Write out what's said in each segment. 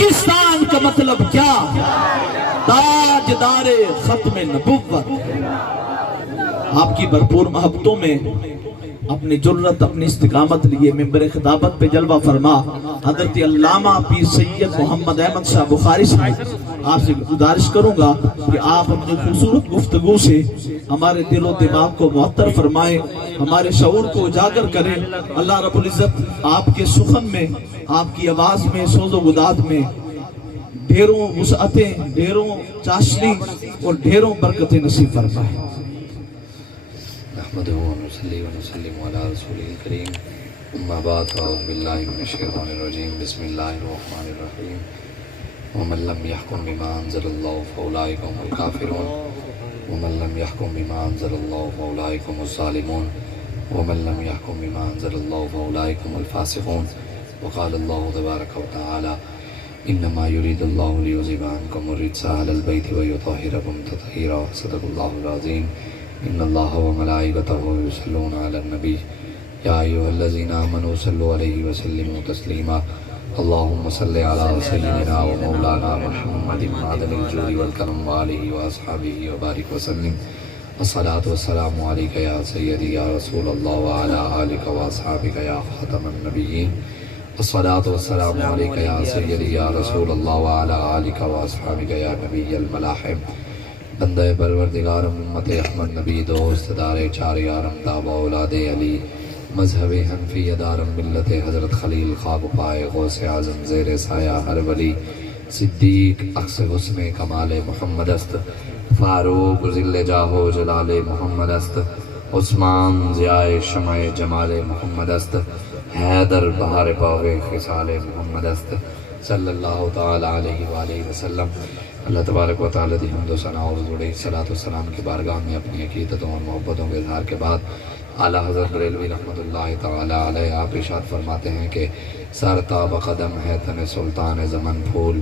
پاکستان کا مطلب کیا؟ تاجدار ختم نبوت۔ آپ کی بھرپور محبتوں میں اپنی جرت، اپنی استقامت لیے ممبر خطابت پہ جلوہ فرما حضرت علامہ پیر سید محمد احمد شاہ بخاری صاحب، آپ سے گزارش کروں گا کہ آپ اپنی خوبصورت گفتگو سے ہمارے دل و دماغ کو معطر فرمائیں، ہمارے شعور کو اجاگر کریں۔ اللہ رب العزت آپ کے سخن میں، آپ کی آواز میں، سوز و گداز میں ڈھیروں وسعتیں، ڈھیروں چاشنی اور ڈھیروں برکتیں نصیب فرمائیں۔ نحمدہ ونصلی ونسلم علی رسولہ الکریم، اما بعد فاعوذ باللہ من الشیطان الرجیم، بسم اللہ الرحمن الرحیم۔ ومن لم يحكم بما انزل الله فاولئک هم الکافرون ومن لم يحكم بما انزل الله فاولئک هم الظالمون ومن لم يحكم بما انزل الله فاولئک هم الفاسقون۔ وقال الله تبارک وتعالى انما يريد الله ليذهب عنكم الرجس اهل البيت ويطهركم تطهيرا، صدق الله العظیم۔ ان اللہ وملائکتہ یصلون علی النبی یا ایھا الذین آمنوا صلوا علیہ وسلموا تسلیما، اللہم صلی علی سیدنا و مولانا محمد معدن الجود والکرم وآلہ واصحابہ وبارک وسلم۔ الصلاۃ والسلام علیک یا سیدی یا رسول اللہ وعلی آلک واصحابک یا خاتم النبیین۔ الصلاۃ والسلام علیک یا سیدی یا رسول اللہ وعلی آلک واصحابک یا نبی الملاحم۔ بندہ پروردگار امت احمد نبی دوست دار چار یارم تابع اولاد علی، مذہب حنفی دارم ملت حضرت خلیل، خواب پائے غوث اعظم زیر سایہ ہر ولی، صدیق اقص حسن کمال محمد است، فاروق ذل جاہ و جلال محمد است، عثمان ضیاء شمع جمال محمد است، حیدر بہار باغ خصال محمد است، صلی اللہ تعالی علیہ وآلہ وسلم۔ اللہ تبارک و تعالی دی حمد و ثنا اور جوڑے صلاۃ و سلام کی بارگاہ میں اپنی عقیدتوں اور محبتوں کے اظہار کے بعد اعلیٰ حضرت بریلوی رحمۃ اللہ تعالی علیہ آپ ارشاد فرماتے ہیں کہ سر تا بقدم ہے تن سلطان زمن پھول،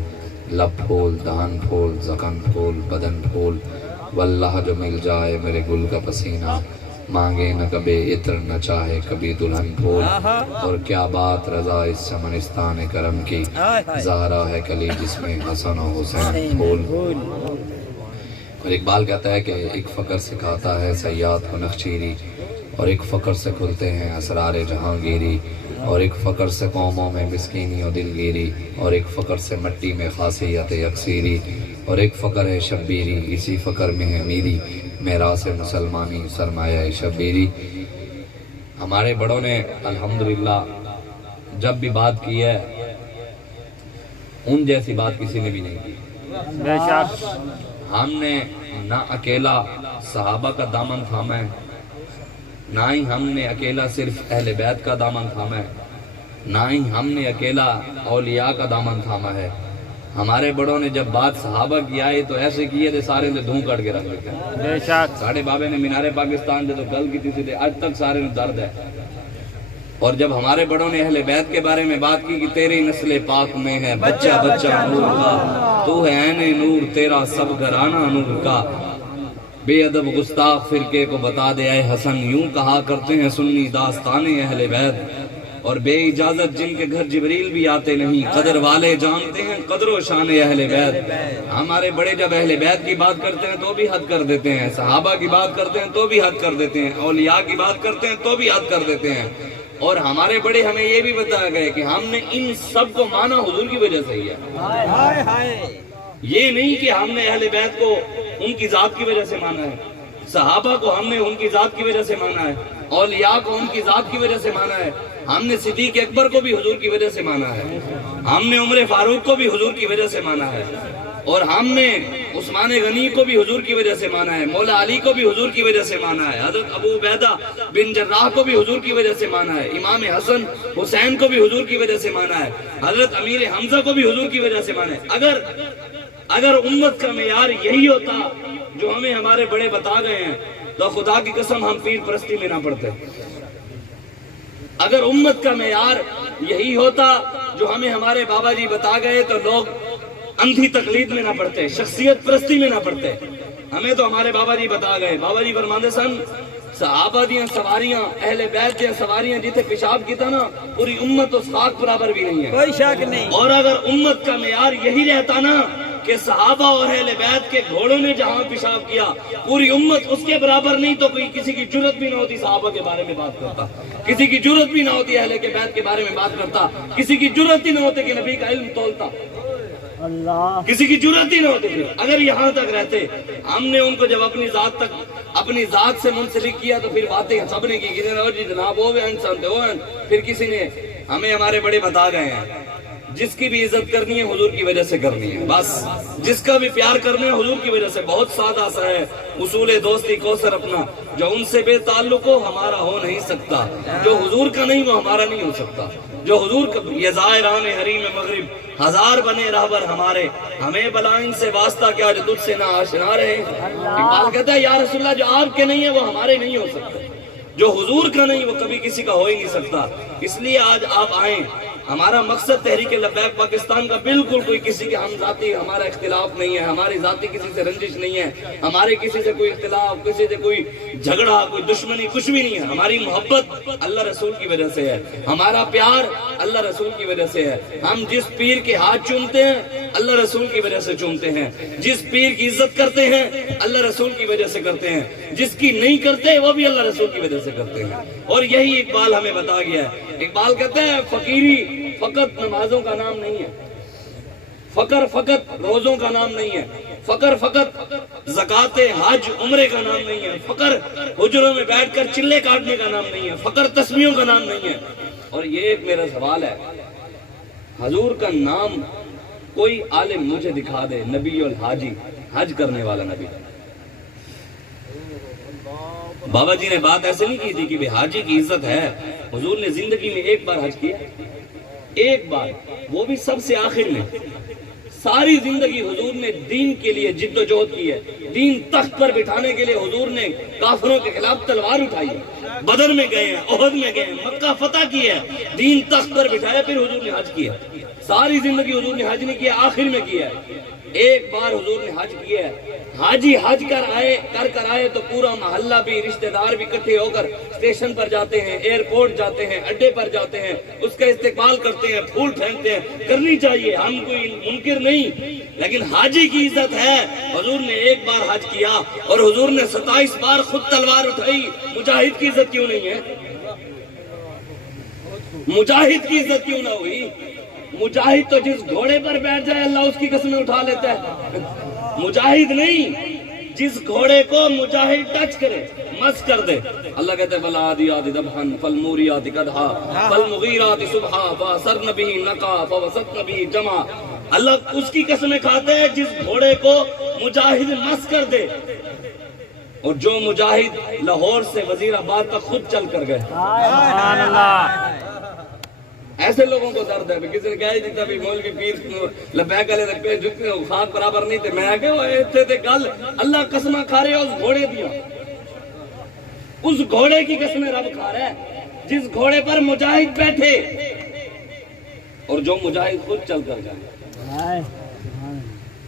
لب پھول، دہن پھول، زکن پھول، بدن پھول، واللہ جو مل جائے میرے گل کا پسینہ، مانگے نہ کبھی عطر نہ چاہے کبھی دلہن پھول، اور کیا بات رضا اس چمنستان کرم کی، زہرا ہے کلی جس میں حسن و حسین پھول۔ اور اقبال کہتا ہے کہ ایک فقر سکھاتا ہے صیاد کو نخچیری، اور ایک فقر سے کھلتے ہیں اسرار جہانگیری، اور ایک فقر سے قوموں میں مسکینی و دلگیری، اور ایک فقر سے مٹی میں خاصیت یکسیری، اور ایک فقر ہے شبیری، اسی فقر میں ہے میری میراث مسلمانی سرمایہ شبیری۔ ہمارے بڑوں نے الحمدللہ جب بھی بات کی ہے ان جیسی بات کسی نے بھی نہیں کی۔ بے شک ہم نے نہ اکیلا صحابہ کا دامن تھاما ہے، نہ ہی ہم نے اکیلا صرف اہل بیت کا دامن تھاما ہے، نہ ہی ہم نے اکیلا اولیاء کا دامن تھاما ہے۔ ہمارے بڑوں نے جب بات صحابہ کی آئی تو ایسے کیے تھے سارے نے دھوں کٹ کے رکھ دیتے ہیں۔ بے شک ساڑھے بابے نے مینار پاکستان جو گل کی تھی آج تک سارے نے درد ہے۔ اور جب ہمارے بڑوں نے اہل بیت کے بارے میں بات کی کہ تیری نسل پاک میں ہے بچہ بچہ نور کا، تو ہے عین نور تیرا سب گھرانہ نور کا، بے ادب گستاخ فرقے کو بتا دے اے حسن، یوں کہا کرتے ہیں سنی داستان اہل بیت، اور بے اجازت جن کے گھر جبریل بھی آتے نہیں، قدر والے جانتے ہیں قدر و شان اہل بیت۔ ہمارے بڑے جب اہل بیت کی بات کرتے ہیں تو بھی حد کر دیتے ہیں، صحابہ کی بات کرتے ہیں تو بھی حد کر دیتے ہیں، اولیاء کی بات کرتے ہیں تو بھی حد کر دیتے ہیں۔ اور ہمارے بڑے ہمیں یہ بھی بتایا گئے کہ ہم نے ان سب کو مانا حضور کی وجہ سے ہی ہے، یہ نہیں کہ ہم نے اہل بیت کو ان کی ذات کی وجہ سے مانا ہے، صحابہ کو ہم نے ان کی ذات کی وجہ سے مانا ہے، اولیاء کو ان کی ذات کی وجہ سے مانا ہے، ہم نے صدیق اکبر کو بھی حضور کی وجہ سے مانا ہے، ہم نے عمر فاروق کو بھی حضور کی وجہ سے مانا ہے، اور ہم نے عثمان غنی کو بھی حضور کی وجہ سے مانا ہے، مولا علی کو بھی حضور کی وجہ سے مانا ہے، حضرت ابو عبیدہ بن جراح کو بھی حضور کی وجہ سے مانا ہے، امام حسن حسین کو بھی حضور کی وجہ سے مانا ہے، حضرت امیر حمزہ کو بھی حضور کی وجہ سے مانا ہے۔ اگر امت کا معیار یہی ہوتا جو ہمیں ہمارے بڑے بتا گئے ہیں تو خدا کی قسم ہم پیر پرستی میں نہ پڑتے۔ اگر امت کا معیار یہی ہوتا جو ہمیں ہمارے بابا جی بتا گئے تو لوگ اندھی تقلید میں نہ پڑتے، شخصیت پرستی میں نہ پڑتے۔ ہمیں تو ہمارے بابا جی بتا گئے، بابا جی فرماتے سن صحابہ دیاں سواریاں، اہل بیت دیاں سواریاں جتھے پیشاب کیتا نا پوری امت اس خاک برابر بھی نہیں ہے، کوئی شک نہیں۔ اور اگر امت کا معیار یہی رہتا نا کہ صحابہ اور اہل بیت کے گھوڑوں نے جہاں پیشاب کیا پوری امت اس کے برابر نہیں تو کوئی کسی کی جرت بھی نہ ہوتی صحابہ کے بارے میں بات کرتا، کسی کی جرت بھی نہ ہوتی اہل کے بیت کے بارے میں بات کرتا، کسی کی جرت ہی نہ ہوتی کہ نبی کا علم تولتا، اللہ کسی کی جرت ہی نہ ہوتی تھی۔ اگر یہاں تک رہتے، ہم نے ان کو جب اپنی ذات سے منسلک کیا تو پھر باتیں سب نے کی، کسی نے اور جی جناب وہ انسان تھے وہ، پھر کسی نے ہمیں ہمارے بڑے بتا گئے ہیں جس کی بھی عزت کرنی ہے حضور کی وجہ سے کرنی ہے، بس جس کا بھی پیار کرنا ہے حضور کی وجہ سے۔ بہت سادہ سا ہے اصول دوستی کوثر اپنا، جو ان سے بے تعلق ہو ہمارا ہو نہیں سکتا، جو حضور کا نہیں وہ ہمارا نہیں ہو سکتا، جو حضور کا یہ زائران حریم مغرب ہزار بنے راہبر ہمارے، ہمیں بلائن سے واسطہ کیا جو تجھ سے نہ آشنا رہے۔ اقبال کہتا ہے یا رسول اللہ جو آپ کے نہیں ہے وہ ہمارے نہیں ہو سکتے، جو حضور کا نہیں وہ کبھی کسی کا ہو ہی نہیں سکتا۔ اس لیے آج آپ آئیں، ہمارا مقصد تحریک لبیک پاکستان کا بالکل کوئی کسی کے ہم ذاتی ہمارا اختلاف نہیں ہے، ہماری ذاتی کسی سے رنجش نہیں ہے، ہمارے کسی سے کوئی اختلاف، کسی سے کوئی جھگڑا، کوئی دشمنی کچھ بھی نہیں ہے۔ ہماری محبت اللہ رسول کی وجہ سے ہے، ہمارا پیار اللہ رسول کی وجہ سے ہے۔ ہم جس پیر کے ہاتھ چومتے ہیں اللہ رسول کی وجہ سے چومتے ہیں، جس پیر کی عزت کرتے ہیں اللہ رسول کی وجہ سے کرتے ہیں، جس کی نہیں کرتے وہ بھی اللہ رسول کی وجہ سے کرتے ہیں۔ اور یہی اقبال ہمیں بتا گیا ہے۔ اقبال کہتے ہیں فقیری فقط نمازوں کا نام نہیں ہے، فقر فقط روزوں کا نام نہیں ہے، فقر فقط زکوٰۃ حج عمرے کا نام نہیں ہے، فقر حجروں میں بیٹھ کر چلے کاٹنے کا نام نہیں ہے، فقر تسمیوں کا نام نہیں ہے۔ اور یہ ایک میرا سوال ہے، حضور کا نام کوئی عالم مجھے دکھا دے، نبی الحاجی، حج کرنے والا نبی۔ بابا جی نے بات ایسے نہیں کی تھی کہ بھئی حاجی کی عزت ہے، حضور نے زندگی میں ایک بار حج کیا، ایک بار، وہ بھی سب سے آخر میں۔ ساری زندگی حضور نے دین کے لیے جد و جہد کی ہے، دین تخت پر بٹھانے کے لیے حضور نے کافروں کے خلاف تلوار اٹھائی ہے، بدر میں گئے ہیں، احد میں گئے ہیں، مکہ فتح کی ہے، دین تخت پر بٹھایا، پھر حضور نے حج کیا۔ ساری زندگی حضور نے حج نہیں کیا، آخر میں کیا ہے، ایک بار حضور نے حج کیا ہے۔ حاجی حج کر آئے تو پورا محلہ بھی، رشتہ دار بھی اکٹھے ہو کر اسٹیشن پر جاتے ہیں، ایئرپورٹ جاتے ہیں، اڈے پر جاتے ہیں، اس کا استقبال کرتے ہیں، پھول پھینکتے ہیں، کرنی چاہیے، ہم کوئی منکر نہیں، لیکن حاجی کی عزت ہے۔ حضور نے ایک بار حج کیا اور حضور نے 27 بار خود تلوار اٹھائی، مجاہد کی عزت کیوں نہیں ہے؟ مجاہد کی عزت کیوں نہ ہوئی؟ مجاہد تو جس گھوڑے پر بیٹھ جائے اللہ اس کی قسمیں اٹھا لیتا ہے، مجاہد نہیں، جس گھوڑے کو مجاہد ٹچ کرے، مس کر دے۔ اللہ کہتے ہیں فَالْعَادِيَاتِ ذَبْحًا فَالْمُورِيَاتِ قَدْحًا فَالْمُغِيرَاتِ صُبْحًا فَأَثَرْنَ بِهِ نَقْعًا فَوَسَطْنَ بِهِ جَمْعًا۔ اللہ اس کی قسمیں کھاتے ہیں جس گھوڑے کو مجاہد مس کر دے، اور جو مجاہد لاہور سے وزیر آباد تک خود چل کر گئے۔ سبحان اللہ۔ ایسے لوگوں کو درد ہے، کسی نے کہا جیتا بھی مولوی پیر لبیک علیہ رکھتے جتنے خاک برابر نہیں تھے، میں آگے وہ ایسے تھے گل اللہ قسمہ کھا رہے اس گھوڑے دیا، اس گھوڑے کی قسمیں رب کھا رہا ہے جس گھوڑے پر مجاہد بیٹھے اور جو مجاہد خود چل کر جائے،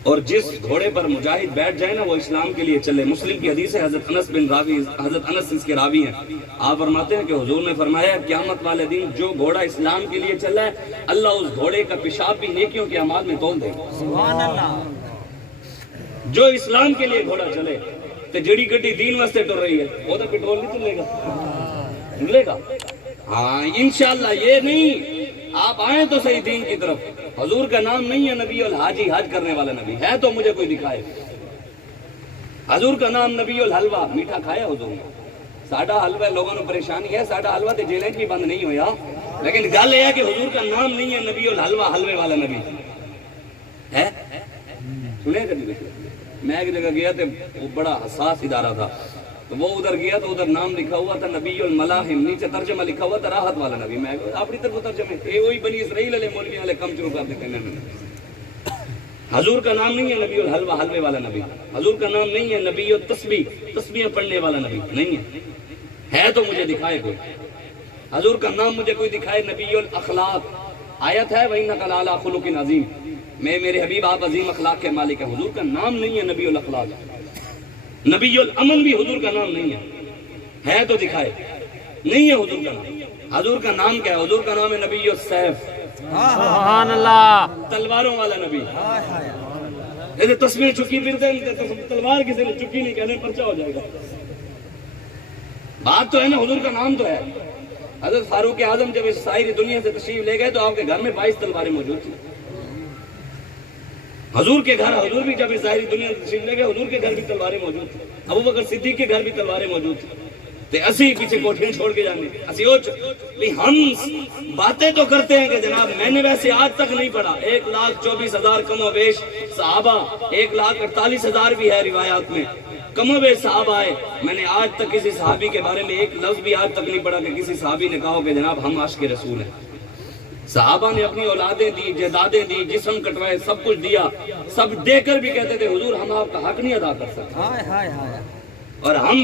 اور جس گھوڑے پر مجاہد بیٹھ جائے نا وہ اسلام کے لیے چلے۔ مسلم کی حدیث ہے، حضرت انس اس کے راوی ہیں، آپ فرماتے ہیں کہ حضور نے فرمایا قیامت والے دن جو گھوڑا اسلام کے لیے چلا ہے اللہ اس گھوڑے کا پیشاب بھی نیکیوں کے اعمال میں تول دے گا۔ سبحان اللہ۔ جو اسلام کے لیے گھوڑا چلے تو جڑی گڈی دین واسطے ٹر رہی ہے وہ تو پیٹرول نہیں تلے گا، تلے گا؟ ہاں انشاءاللہ۔ یہ نہیں، آپ آئیں تو صحیح دین کی طرف۔ حضور کا نام نہیں ہے نبی الحاجی، حج کرنے والا نبی ہے تو مجھے کوئی دکھائے۔ حضور کا نام نبی الحلوہ، میٹھا کھایا حضور نے؟ ساڈا حلوہ لوگوں نے پریشانی ہے، ساڈا حلوہ تے جیلیں بھی بند نہیں ہویا، لیکن گل یہ ہے کہ حضور کا نام نہیں ہے نبی الحلوہ، حلوے والا نبی ہے۔ سنے کبھی؟ میں ایک جگہ گیا تھے، وہ بڑا حساس ادارہ تھا، تو وہ ادھر گیا تو ادھر نام لکھا ہوا تھا نبی الملاحم، نیچے ترجمہ لکھا ہوا تھا راحت والا نبی۔ میں اپنی طرف ترجمے یہ وہی بنی اسرائیل والے مولوی والے کم شروع کر دیتے ہیں۔ حضور کا نام نہیں ہے نبی الحلوہ، حلوے والا نبی۔ حضور کا نام نہیں ہے نبی التسبیح، تسبیح پڑھنے والا نبی نہیں ہے تو مجھے دکھائے کوئی۔ حضور کا نام مجھے کوئی دکھائے نبی الاخلاق، آیت ہے وَإِنَّكَ لَعَلَىٰ خُلُقٍ عَظِيمٍ، میں میرے حبیب آپ عظیم اخلاق کے مالک ہیں۔ حضور کا نام نہیں ہے نبی الاخلاق۔ نبی الامن بھی حضور کا نام نہیں ہے۔ ہے تو دکھائے، نہیں ہے حضور کا نام۔ حضور کا نام کیا ہے؟ حضور کا نام ہے نبی السیف، سبحان اللہ، تلواروں والا نبی۔ ایسے تصویر چکی پھرتے ہیں، تلوار کسی نے چکی نہیں کہنے پرچہ ہو جائے گا۔ بات تو ہے نا، حضور کا نام تو ہے۔ حضرت فاروق اعظم جب اس ساری دنیا سے تشریف لے گئے تو آپ کے گھر میں 22 تلواریں موجود تھیں۔ حضور کے گھر، حضور بھی جب اس ظاہری دنیا سے تشریف لے گئے، حضور کے گھر بھی تلواریں موجود تھیں، ابو بکر صدیق کے گھر بھی تلواریں موجود تھیں۔ تے اسی پیچھے کوٹھیں چھوڑ کے جانے، اسی ہم باتیں تو کرتے ہیں کہ جناب میں نے ویسے آج تک نہیں پڑھا 1,24,000 کم و بیش صحابہ، 1,48,000 بھی ہے روایات میں کم و بیش صحابہ آئے، میں نے آج تک کسی صحابی کے بارے میں ایک لفظ بھی آج تک نہیں پڑھا کہ کسی صحابی نے کہا کہ جناب ہم عاشق رسول ہیں۔ صحابہ نے اپنی اولادیں دی، جائیدادیں دی، جسم کٹوائے، سب کچھ دیا، سب دے کر بھی کہتے تھے حضور ہم آپ کا حق نہیں ادا کر سکتے۔ اور ہم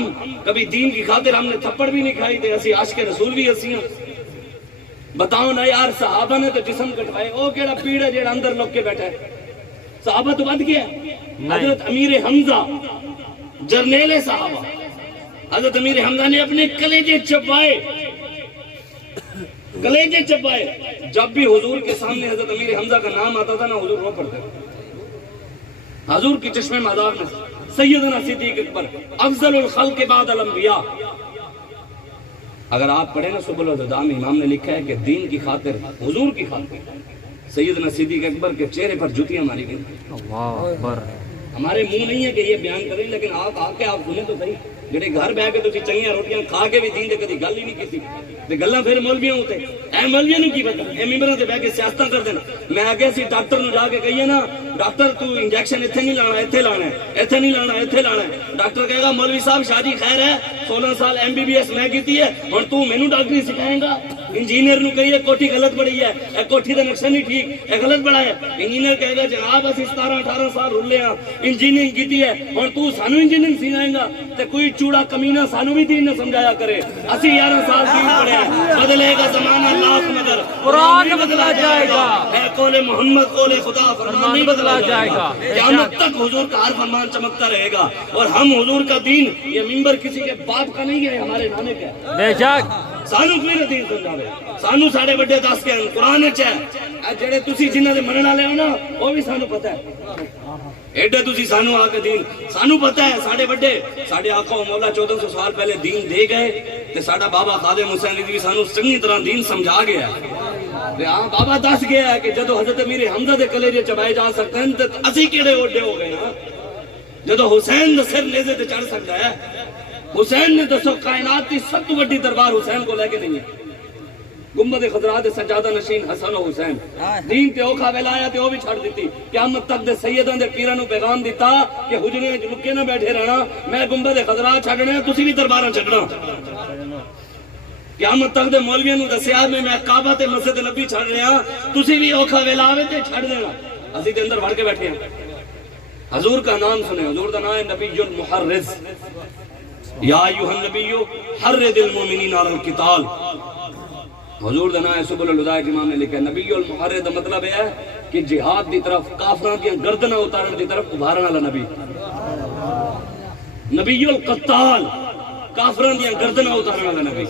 کبھی دین کی خاطر ہم نے تھپڑ بھی نہیں کھائی تھے، اسی عاشق رسول بھی اسی ہیں۔ بتاؤ نا یار، صحابہ نے تو جسم کٹوائے، او کیڑا پیڑ ہے جیڑا اندر لوگ کے بیٹھا ہے؟ صحابہ تو بد گیا۔ حضرت امیر حمزہ جرنیل صحابہ، حضرت امیر حمزہ نے اپنے کلیجے چبائے، کلیجے چبائے۔ جب بھی حضور کے سامنے حضرت امیر حمزہ کا نام آتا تھا نا، حضور رو پڑتے تھے۔ حضور کی چشمے مذاق میں سیدنا صدیق اکبر افضل الخلق بعد الانبیاء۔ اگر آپ پڑھیں نا سبل الہدیٰ میں امام نے لکھا ہے کہ دین کی خاطر، حضور کی خاطر سیدنا صدیق اکبر کے چہرے پر جوتیاں ماری گئی۔ اللہ اکبر۔ ہمارے منہ نہیں ہے کہ یہ بیان کریں، لیکن آپ آ کے آپ سنیں تو صحیح، جڑے گھر بہ کے تسی چنگیاں روٹیاں کھا کے بھی دین دے کدی گل ہی نہیں کیتی تے گلاں پھر مولویاں ہوتے اے مولویاں نوں کی پتہ، اے ممبراں تے بیٹھ کے سیاستاں کر دینا۔ میں آگے سی ڈاکٹر نوں جا کے کہیے نا ڈاکٹر تو انجیکشن ایتھے نہیں لانا، ایتھے لانا ہے، ایتھے نہیں لانا، ایتھے لانا ہے۔ ڈاکٹر کہے گا مولوی صاحب شادی خیر ہے، 16 سال MBBS میں کیتی ہے، ہن تو مینوں ڈاکٹری سکھائیں گا؟ انجینئر نوں کہیے کوٹھی غلط پڑی ہے، اے کوٹھی دا نقشہ نہیں ٹھیک، اے غلط پڑا ہے۔ انجینئر کہے گا جناب اسی 17-18 سال رلے ہاں، انجینئرنگ کیتی ہے، ہن تو سانو انجینئرنگ سکھائیں گا؟ تے کوئی چوڑا کمینہ سانو بھی دین نہ سمجھایا کرے۔ اسی 11 سال دین پڑھے ہیں، بدلے گا زمانہ لاکھ مگر قرآن نہیں بدلا جائے گا، اے قول محمد قول خدا فرمان نہیں بدلا جائے گا۔ بے شک۔ قیامت تک حضور کا ہر فرمان چمکتا رہے گا، اور ہم حضور کا دین، یہ ممبر کسی کے باپ کا نہیں ہے، ہمارے نانے کا ہے۔ بے شک۔ سانو کوئی دین سمجھاوے، سانو ساڈے بڑے دس کے قرآن وچ ہے، اے جڑے تسی جنہاں دے منن والے ہو نا وہ بھی سانو پتہ ہے، ایڈے تسی سانو آ کے دین سانو پتہ ہے۔ ساڈے بڑے ساڈے آقا و مولا 1400 سال پہلے دین دے گئے تے ساڈا بابا خادم حسین بھی سانو چنگی طرح دین سمجھا گیا ہے۔ ہاں بابا دس گیا ہے کہ جدو حضرت امیر حمزہ دے کلیجے چبائے جا سکتے ہیں تے اسی کیڑے اوڈے ہو گئے نا، جدو حسین دا سر نیزے تے چڑھ سکتا ہے۔ حسین نے دسو کائنات کی سب تو بڑی دربار حسین کو لے کے نہیں ہے۔ گنبد خضرا دے سجادہ نشین حسن و حسین، دین تے اوکھا ویلا آیا تے او بھی چھڑ دیتی۔ قیامت تک دے سیداں دے پیراں نوں پیغام دیتا کہ حجرے وچ لکے نہ بیٹھے رہنا، میں گنبد خضرا چھڈنے، تسی بھی درباراں چھڈنا۔ قیامت تک دے مولویاں نوں دسیا میں کعبہ تے مسجد نبی چھڈ رہا، تسی بھی اوکھا ویلا آوے تے چھڈ دینا۔ اسی دے اندر وڑ کے بیٹھے ہیں۔ حضور کا نام سنے، حضور دا نام ہے نبی المحرز، یا ایھا النبی حرد المؤمنین علی القتال۔ حضور دا نام ہے سبل الہدایت، امام نے لکھا ہے نبی المحرد دا مطلب ہے کہ جہاد دی طرف کافراں دی گردناں اتارن دی طرف ابھارن والا نبی۔ نبی القتال، کافراں دی گردناں اتارن والا نبی۔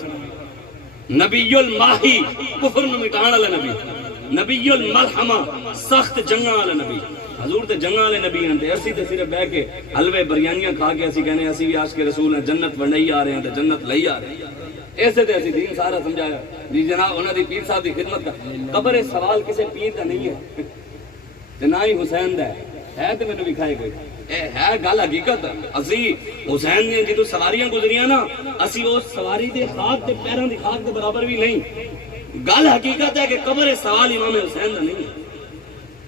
نبی الماہی، کفر نوں مٹان والا نبی۔ نبی الملحمہ، سخت جنگاں والا نبی۔ حضور تے جنگاں والے نبی ہیں تے اسی تے صرف بیٹھ کے حلوے بریانیاں کھا کے اسی کہنے اسی بھی عاشق رسول ہیں، جنت ونڈائی آ رہے ہیں تے جنت لئی آ رہے ہیں۔ ایسے تے اسی دین سارا سمجھایا جی جناب انہاں دی پیر صاحب دی خدمت کا قبر سوال کسے پیر دا نہیں ہے تے نہ ہی حسین دا ہے تے مینوں وکھائے کوئی، اے ہے گل حقیقت۔ اسی حسین نے جدوں سواریاں گزریاں نا، اسی اس سواری دے خاک تے پیراں دی خاک دے برابر بھی نہیں۔ گل حقیقت ہے کہ قبر سوال امام حسین دا نہیں ہے،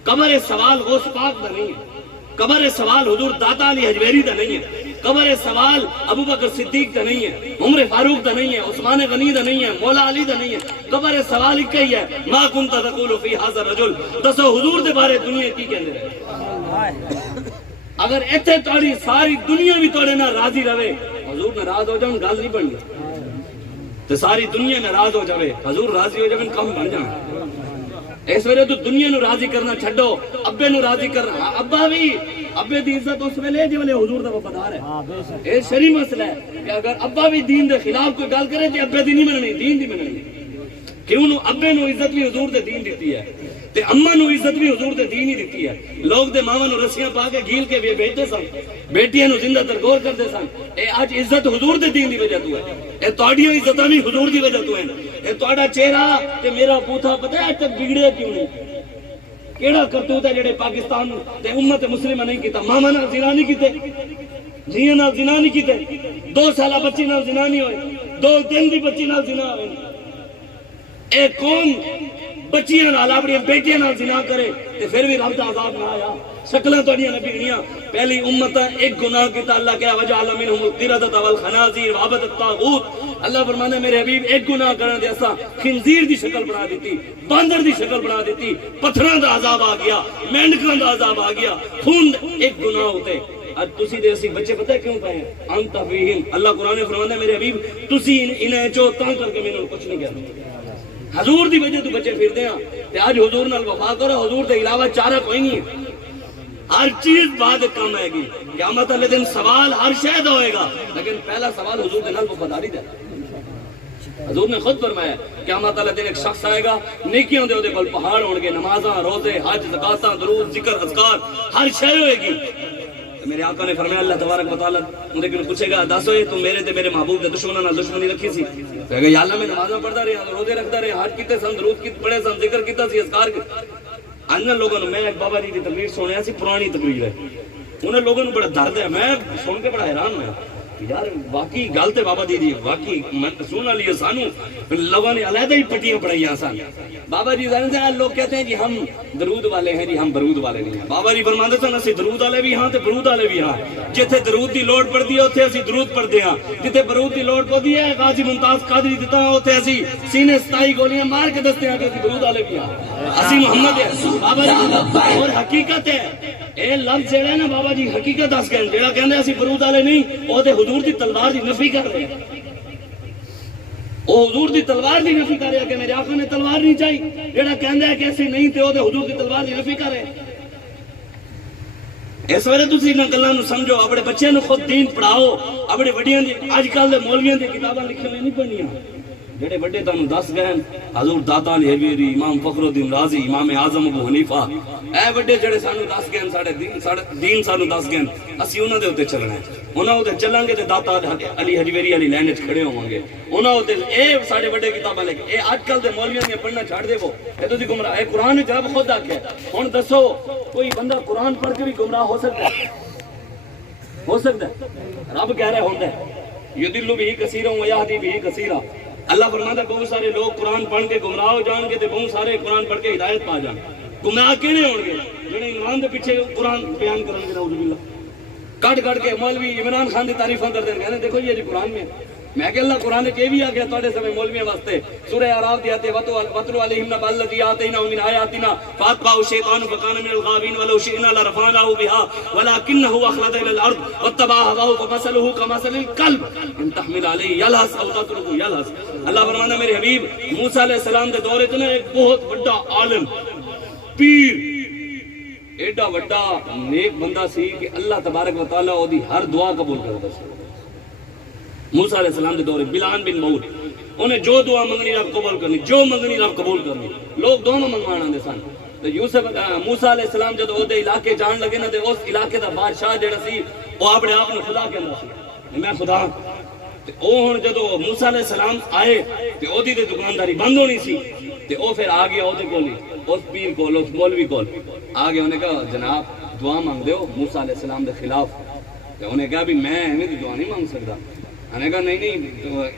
قبر سوال غوث پاک دا نہیں ہے، قبر سوال حضور داتا علی حجویری دا نہیں ہے، قبر سوال ابو بکر صدیق دا نہیں ہے، عمر فاروق دا نہیں ہے، عثمان غنی دا نہیں ہے، مولا علی دا نہیں ہے۔ قبر سوال ایک ہی ہے، ما کنت تقول فی ھذا الرجل، دسو حضور دے بارے دنیا کی کہندے رہے؟ اگر ایتھے تاری ساری دنیا بھی توڑے نہ راضی رہے، حضور ناراض ہو جاؤں گل نہیں بننی، تے ساری دنیا ناراض ہو جاوے حضور راضی ہو جاوے کم بن جائیں۔ اس وجہ تو دنیا نو راضی کرنا چھڈو، ابے نو راضی کرنا. ابا بھی ابے دی عزت اس ویلے جے ویلے حضور دا وفادار ہے. یہ شرعی مسئلہ ہے کہ اگر ابا بھی دین دے خلاف کوئی گل کرے تے ابے دی نہیں مننی، دین دی مننی. کیوں نو ابے نو عزت بھی حضور دے دین دیتی ہے تے اماں نو عزت بھی حضور دے دین ہی دیتی ہے. لوگ دے ماواں نو رسیاں پا کے گھیل کے بھیجتے سن، بیٹیاں نو زندہ درگور کرتے سن. اے اج عزت حضور دے دین دی وجہ تو ہے. اے تہاڈیاں عزتاں بھی حضور دی وجہ تو ہیں. اے تہاڈا چہرہ تے میرا بوتھا پتہ ہے اج تک بگڑیا کیوں نہیں؟ کیڑا کرتوت ہے جڑے پاکستان تے امت مسلمہ نہیں کیتا؟ ماما نال زنا نہیں کیتے، جیاں نال زنا نہیں کیتے، 2 سالہ بچی نال زنا نہیں ہوئے، 2 دن دی بچی نال زنا ہوئے. اے قوم بچیاں نال اپنی بیٹیاں نال زنا کرے تے پھر بھی رب دا عذاب نہ آیا. شکلاں تہاڈیاں نہ بگڑیاں. پہلی امت ایک گناہ کیتا، اللہ کہا وجعل منهم القردة والخنازير وعبد الطاغوت. اللہ فرماتا ہے میرے حبیب ایک گناہ کرنے دے اساں خنزیر دی شکل بنا دیتی، باندر دی شکل بنا دیتی، پتھراں دا عذاب آ گیا، مینڈکاں دا عذاب آ گیا. خون ایک گناہ ہوتے. اج تسی دے اسی بچے پتہ ہے کیوں پائے ہیں؟ انت فیہم. اللہ قرآن فرماتا ہے میرے حبیب تسی انہیں چو تاں کر کے مینوں کچھ نہیں کہتے. حضور دی وجہ تو بچے پھر دے ہیں تے اج حضور نال وفا کرو. حضور دے علاوہ چارہ کوئی نہیں ہے. ہر چیز بعد کم آئے گی. قیامت والے دن سوال ہر شے دا ہوئے گا، لیکن پہلا سوال حضور دے نال وفاداری دا. حضور نے خود فرمایا قیامت والے دن ایک شخص آئے گا، نیکیاں دے اودے کول پہاڑ ہون گے، نمازاں، روزے، حج، زکاتاں، درود، ذکر، اذکار، ہر شے ہوئے گی. میرے آقا نے فرمایا اللہ تبارک و تعالیٰ اندے کیوں پوچھے گا دس ہوئے تم میرے تے میرے محبوب دے دشمنوں نال دشمنی رکھی سی؟ کہے گا یا اللہ میں نمازاں پڑھدا رہا، روزے رکھدا رہا، حج کیتے سن، درود کیتے پڑھے سن، ذکر کیتا سی، اذکار کیتے. انہاں لوگوں نے میں ایک بابا جی دی تقریر سنیا سی، پرانی تقریر ہے. انہاں لوگوں نے بڑا درد ہے، میں سن کے بڑا حیران ہوا یار واقعی گل تے بابا جی دی واقعی سننے والی سانو لوگوں نے علیحدہ ہی پٹیاں پڑھائیاں سن. بابا جی جانتے ہیں لوگ کہتے ہیں جی ہم درود والے ہیں جی ہم برود والے نہیں ہیں. بابا جی فرماندے سن اسی درود والے بھی ہاں تے برود والے بھی ہاں. جتھے درود دی لوڑ پڑدی ہے اوتھے اسی درود پڑھدے ہاں، جتھے برود دی لوڑ پڑدی ہے غازی ممتاز قادری دتا اوتھے اسی سینے 27 گولیاں مار کے دستے ہیں کہ اسی درود والے بھی ہاں، اسی محمد ہے. بابا جی اور حقیقت ہے اے لفظ جڑا ہے نا بابا جی حقیقت دس گئے. جڑا کہندے اسی برود والے نہیں او تے حضور دی تلوار دی نفی کر رہے ہیں. او حضور دی تلوار دی نفی کر رہے ہیں کہ میرے آقا نے تلوار نہیں چاہی. جڑا کہندا ہے کہ اسی نہیں تے او تے حضور دی تلوار دی نفی کر رہے ہیں. اس وجہ تسی انہاں گلاں نو سمجھو، اپنے بچیاں نو خود دین پڑھاؤ. اپنے وڈیاں دی اج کل دے مولویاں دی کتاباں لکھیاں نہیں پڑھنیاں. جڑے بڑے تانوں دس گئے حضور داتا علی حویری، امام فخر الدین رازی، امام اعظم ابو حنیفہ، اے بڑے جڑے سانوں دس گئے ساڈے دین سانوں دس گئے، اسی انہاں دے اوتے چلنا ہے. انہاں اوتے چلیں گے تے داتا علی حویری علی لائن وچ کھڑے ہوواں گے. انہاں اوتے اے ساڈے بڑے کتاباں لکھ اے اج کل دے مولویاں دی پڑھنا چھڈ دے. وہ اے تسی گمراہ. اے قرآن وچ رب خود آکھیا. ہن دسو کوئی بندہ قرآن پڑھ کے بھی گمراہ ہو سکتا ہے؟ ہو سکتا ہے؟ رب کہہ رہا ہوندا ہے یضل بہ کثیرا و یہدی بہ کثیرا. اللہ فرماتا ہے بہت سارے لوگ قرآن پڑھ کے گمراہ ہو جان گے تے بہت سارے قرآن پڑھ کے ہدایت پا جان. گمراہ کیڑے ہون گے؟ جڑے ایمان دے پیچھے قرآن بیان کرن گے. نعوذ باللہ کٹ کٹ کے مولوی عمران خان دی تعریفاں کرتے ہیں، کہتے دیکھو یہ جی قرآن میں. میں کہ اللہ قرآن نے یہ بھی آ گیا تواڈے سمے مولویاں واسطے سورہ اعراف دی آتے وتلو علیہم نبأ الذی آتیناہ من آیاتنا فاتبعہ الشیطان فکان من الغاوین ولو شئنا لرفعناہ بها ولکنہ اخلد الی الارض واتبع هواه فمثلہ کمثل الکلب ان تحمل علیہ یلہث او تترکہ یلہث. اللہ فرماتا ہے میرے حبیب موسیٰ علیہ السلام دے دور وچ ایک بہت بڑا عالم پیر ایڈا وڈا نیک بندہ سی کہ اللہ تبارک و تعالی او دی ہر دعا قبول کردا سی. موسیٰ علیہ السلام دے دور بلعام بن معود انہیں جو دعا منگنی رب قبول کرنی، جو منگنی رب قبول کرنی. لوگ دونوں منگوانا دے سن. تو یوسف موسیٰ علیہ السلام جب او دے علاقے جان لگے نا تے اس علاقے دا بادشاہ جڑا سی وہ اپنے آپ نے خدا کہندا سی میں خدا. تے او ہن جدوں موسیٰ علیہ السلام آئے تے او دی تے دکانداری بند ہونی سی تے او پھر آ گیا او دے کول اس پیر کول اس مولوی کول آ گیا. انہیں کہا جناب دعا مانگ دیو موسیٰ علیہ السلام دے خلاف. تے انہیں کہا بھی میں ایویں دعا نہیں مانگ سکدا. انہیں کہا نہیں.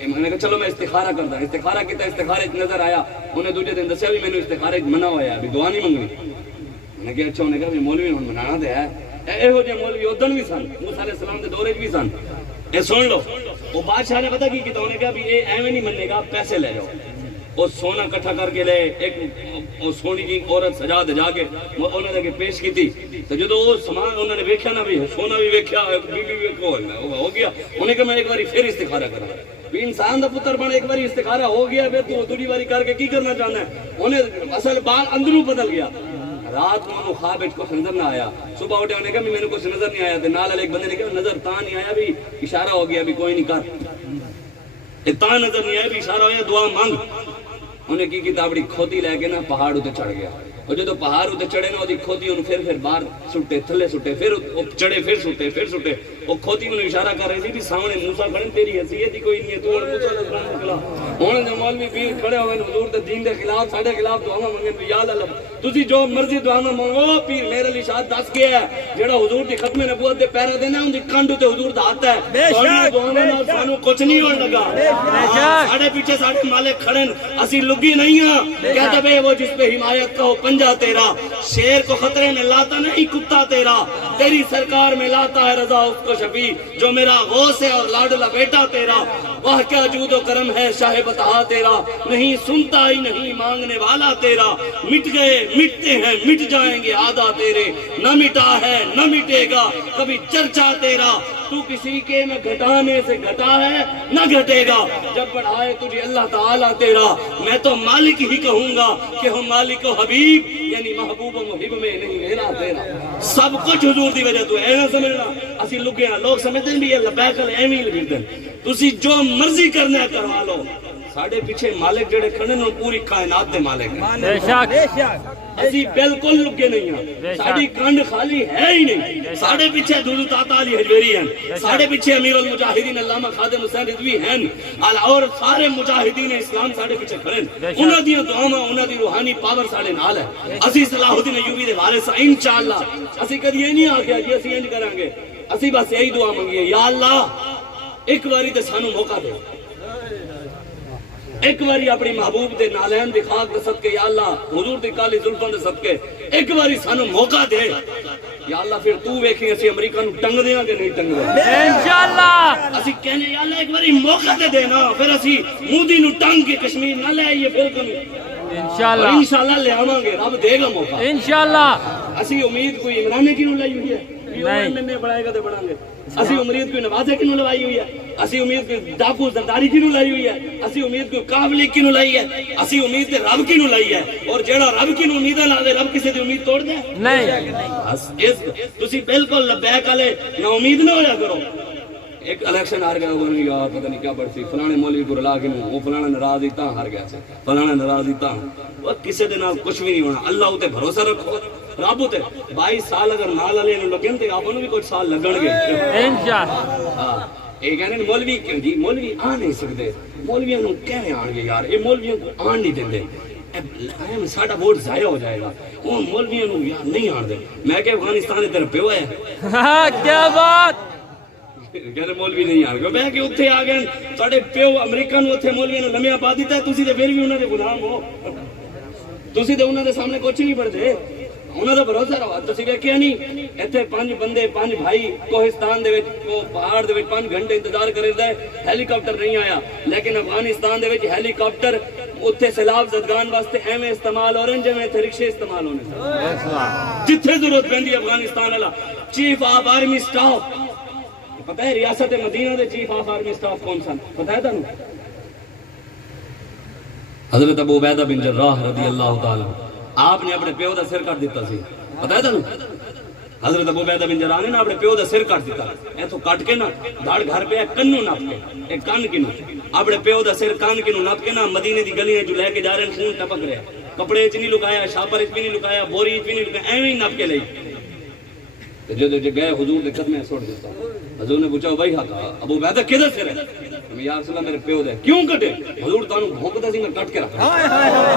انہیں کہا چلو میں استخارہ کردا. استخارہ کیتا، استخارے نظر آیا. انہیں دوسرے دن دسیا بھی میں نے استخارے منع ہویا بھی دعا نہیں منگنی. انہیں کہا اچھا. انہیں کہا بھی مولوی ہن منانا تے ہے. ایہو جے مولوی ادن بھی سن موسیٰ علیہ السلام دے دورے بھی سن. اے سن لو وہ بادشاہ نے پتہ کی کیتا. انہیں کہا بھی اے ایویں نہیں مننے گا، پیسے لے جاؤ. وہ سونا کٹھا کر کے لے ایک سونی جی عورت سجا دجا کے انہوں نے پیش کی تھی. تو جدو وہ سامان انہوں نے ویکھیا نا بھی سونا بھی ویکھیا بی بی ہو گیا. انہیں کہا میں ایک بار پھر استخارہ کرا. بھی انسان دا پتر بن ایک باری استخارہ ہو گیا پھر تو دوسری باری کر کے کی کرنا چاہنا ہے انہیں اصل بات اندروں بدل گیا رات کو خواب وچ کچھ نظر نہ آیا صبح اٹھے انہیں کہا میں نے کچھ نظر نہیں آیا تے نال ایک بندے نے کہا نظر تا نہیں آیا بھی اشارہ ہو گیا بھی کوئی نہیں کر تا نظر نہیں آیا بھی اشارہ ہو گیا دعا مانگ انہیں کی کتابڑی کھوتی لے کے نا پہاڑ تے چڑھ گیا اور جو پہاڑ تے چڑھے نا وہ کھوتی انہوں پھر باہر سٹے تھلے سٹے پھر چڑھے پھر سٹے وہ کھوتی انہوں اشارہ کر رہی تھی بھی سامنے موسیٰ کھڑے تیری حیثیت ہی کوئی نہیں ہے تو موسیٰ علیہ السلام کے خلاف انہوں نے مولوی پیر کھڑے ہوئے حضور دے دین دے خلاف ساڈے خلاف دعا مانگے تو یا اللہ تسی جو مرضی دعا مانگو پیر میرے لیے شاید دس گیا ہے جڑا حضور دی ختم نبوت دے پیرا دینا ان دی کنڈ تے حضور دا ہاتھ ہے سونی دعا نال سانو کچھ نہیں ہون لگا ساڈے پیچھے ساڈے مالک کھڑے اسی لگی نہیں ہیں کہتے بے وہ جس پہ حمایت کا ہو پنجا تیرا شیر کو خطرے میں لاتا نہیں کتا تیرا تیری سرکار میں لاتا ہے رضا اس کو شفیع جو میرا غوث ہے اور لاڈلا بیٹا تیرا وہ کیا جود و کرم ہے شاہ بتا تیرا نہیں سنتا ہی نہیں مانگنے والا تیرا مٹ گئے مٹتے ہیں مٹ جائیں گے آدھا تیرے نہ مٹا ہے نہ مٹے گا کبھی چرچا تیرا تو کسی کے میں گھٹانے سے گھٹا ہے نہ گھٹے گا جب بڑھائے تجھے اللہ تعالیٰ تیرا میں تو مالک ہی کہوں گا کہ ہم مالک و حبیب یعنی محبوب و محب میں نہیں میرا تیرا سب کچھ حضور دی وجہ تو ہے نہ سمجھنا اسی لگے ہیں لوگ سمجھتے ہیں بھی یہ لبیک ایویں لگتے ہیں تسی جو مرضی کرنا ہے کروا لو ساڑھے پیچھے مالک جڑے کھڑے ہیں پوری کائنات دے مالک ہیں بے شک اسی بالکل لگے نہیں ہیں ساڑھی کنڈ خالی ہے ہی نہیں ساڑھے پیچھے دودو تاتا علی حجویری ہیں ساڑھے پیچھے امیر المجاہدین علامہ خادم حسین رضوی ہیں اور سارے مجاہدین اسلام ساڑھے پیچھے کھڑے ہیں انہوں دی دعاواں انہوں دی روحانی پاور ساڑھے نال ہے اسی صلاح الدین ایوبی دے وارث ہیں انشاءاللہ اسی کدی یہ نہیں آگیا جی اسی انج کریں گے اسی بس یہی دعا مانگیے یا اللہ ایک باری تے سانو موقع دے ایک باری اپنی محبوب دے نالین دی خاک دے صدقے یا اللہ حضور دی کالی زلفان دے صدقے ایک باری سانو موقع دے یا اللہ پھر تو ویکھیں اسی امریکہ نو ٹنگ دیاں کہ نہیں ٹنگ دیاں انشاءاللہ اسی کہنے یا اللہ ایک باری موقع دے دینا پھر اسی مودی نو ٹنگ کے کشمیر نہ لے آئیے پھر کمی انشاءاللہ انشاءاللہ لے آواں گے رب دے گا موقع انشاءاللہ اسی امید کوئی عمرانے کی نو لائی ہوئی ہے نہیں بڑھائے گا تو بڑھائیں گے اسی امید کوئی نوازے کی نو لوائی ہوئی ہے اسی امید کوئی ڈاکو زرداری کی نو لائی ہوئی ہے اسی امید کوئی کابلی کی نو لائی ہے اسی امید رب کی نو لائی ہے اور جیڑا رب کی نو امیدیں لا دے رب کسی دی امید توڑ دے نہیں تسی بالکل لبیک والے نا امید نہ ہویا کرو ایک الیکشن ہار گیا وہ یار پتہ نہیں کیا پڑتی فلانے مولوی کو رلا کے وہ فلانا ناراض ہی تاں ہار گیا سے فلانا ناراض ہی تاں وہ کسی دے نال کچھ بھی نہیں ہونا اللہ تے بھروسہ رکھو رب تے 22 سال اگر نال والے نوں لگن تے آپ نوں بھی کچھ سال لگن گے انشاءاللہ ہاں اے کہنے مولوی کیوں جی مولوی آ نہیں سکدے مولویاں نوں کیویں آن گے یار اے مولویاں کو آن نہیں دیندے ساڈا ووٹ ضائع ہو جائے گا وہ مولویاں نوں یار نہیں آن دے میں کہ افغانستان دے طرف پیو ہے کیا بات کہنے مولوی نہیں آ گئے میں کہ اتھے آ گئے ساڑھے پیو امریکہ نو اتھے مولوی نے لمحہ پا دیتا ہے تسی دے پھر بھی انہوں نے غلام ہو تسی دے انہوں نے سامنے کچھ نہیں پڑھتے انہوں نے بھروسہ رہا تسی ویکھیا نہیں ایتھے 5 بندے 5 بھائی کوہستان دے وچ کو پہاڑ دے وچ 5 گھنٹے انتظار کرے دے ہیلی کاپٹر نہیں آیا لیکن افغانستان دے وچ ہیلی کاپٹر اتھے سیلاب زدگان واسطے ایویں استعمال ہو رہے ہیں جویں اتھے رکشے استعمال ہونے جتھے ضرورت پیندی افغانستان والا چیف آف آرمی سٹاف پتہ ہے ریاست مدینہ دے چیف آف آرمی سٹاف کون سن پتہ ہے تانوں حضرت ابو عبیدہ بن جراح رضی اللہ تعالی آپ نے اپنے پیو دا سر کٹ دیتا سی پتہ ہے تانوں حضرت ابو عبیدہ بن جراح نے اپنے پیو دا سر کٹ دیتا ایتھوں کٹ کے نا دھڑ گھر پہ کنوں نپ کے ایک کان کینو اپنے پیو دا سر کان کینو نپ کے نا مدینے دی گلیاں جو لے کے جا رہے ہیں خون ٹپک رہا کپڑے وچ نہیں لکایا شاپر وچ بھی نہیں لکایا بوری وچ بھی نہیں لکایا ایویں نپ کے لئی جو گئے حضور دے قدمیں چھوڑ دیتا حضور نے پوچھا بھائی ابو عبیدہ کدھر سے رہے یا رسول اللہ میرے پیو دے کیوں کٹے حضور تانوں بھونکدا سی میں کٹ کے رکھا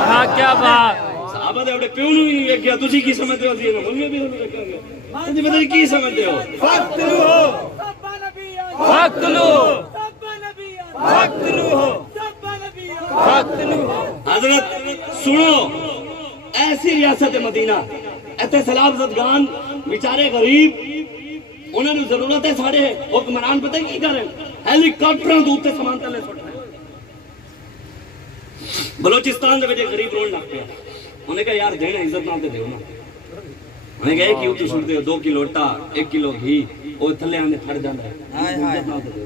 ہاں کیا بات صحابہ دے اپنے پیو نوں نہیں ویکھیا تسی کی سمجھدے ہو سی مولوی بھی انہوں ویکھاں گے تسی پتہ نہیں کی سمجھدے ہو حضرت سنو ایسی ریاست مدینہ ایتھے سیلاب زدگان بیچارے غریب انہوں نے ضرورت ہے ساڑھے حکمران پتہ کی کر رہے ہیں ہیلی کاپٹراں دوتے سامان تلے سٹ رہے ہیں بلوچستان دے وجہ غریب رون لگ پیا انہیں کہا یار دینا عزت نال تے دیو نا انہیں کہا کہ اتو چھوڑ دیو 2 کلو اٹا 1 کلو گھی وہ تھلے آنے پھڑ جاندہ ہے عزت نال تے دیو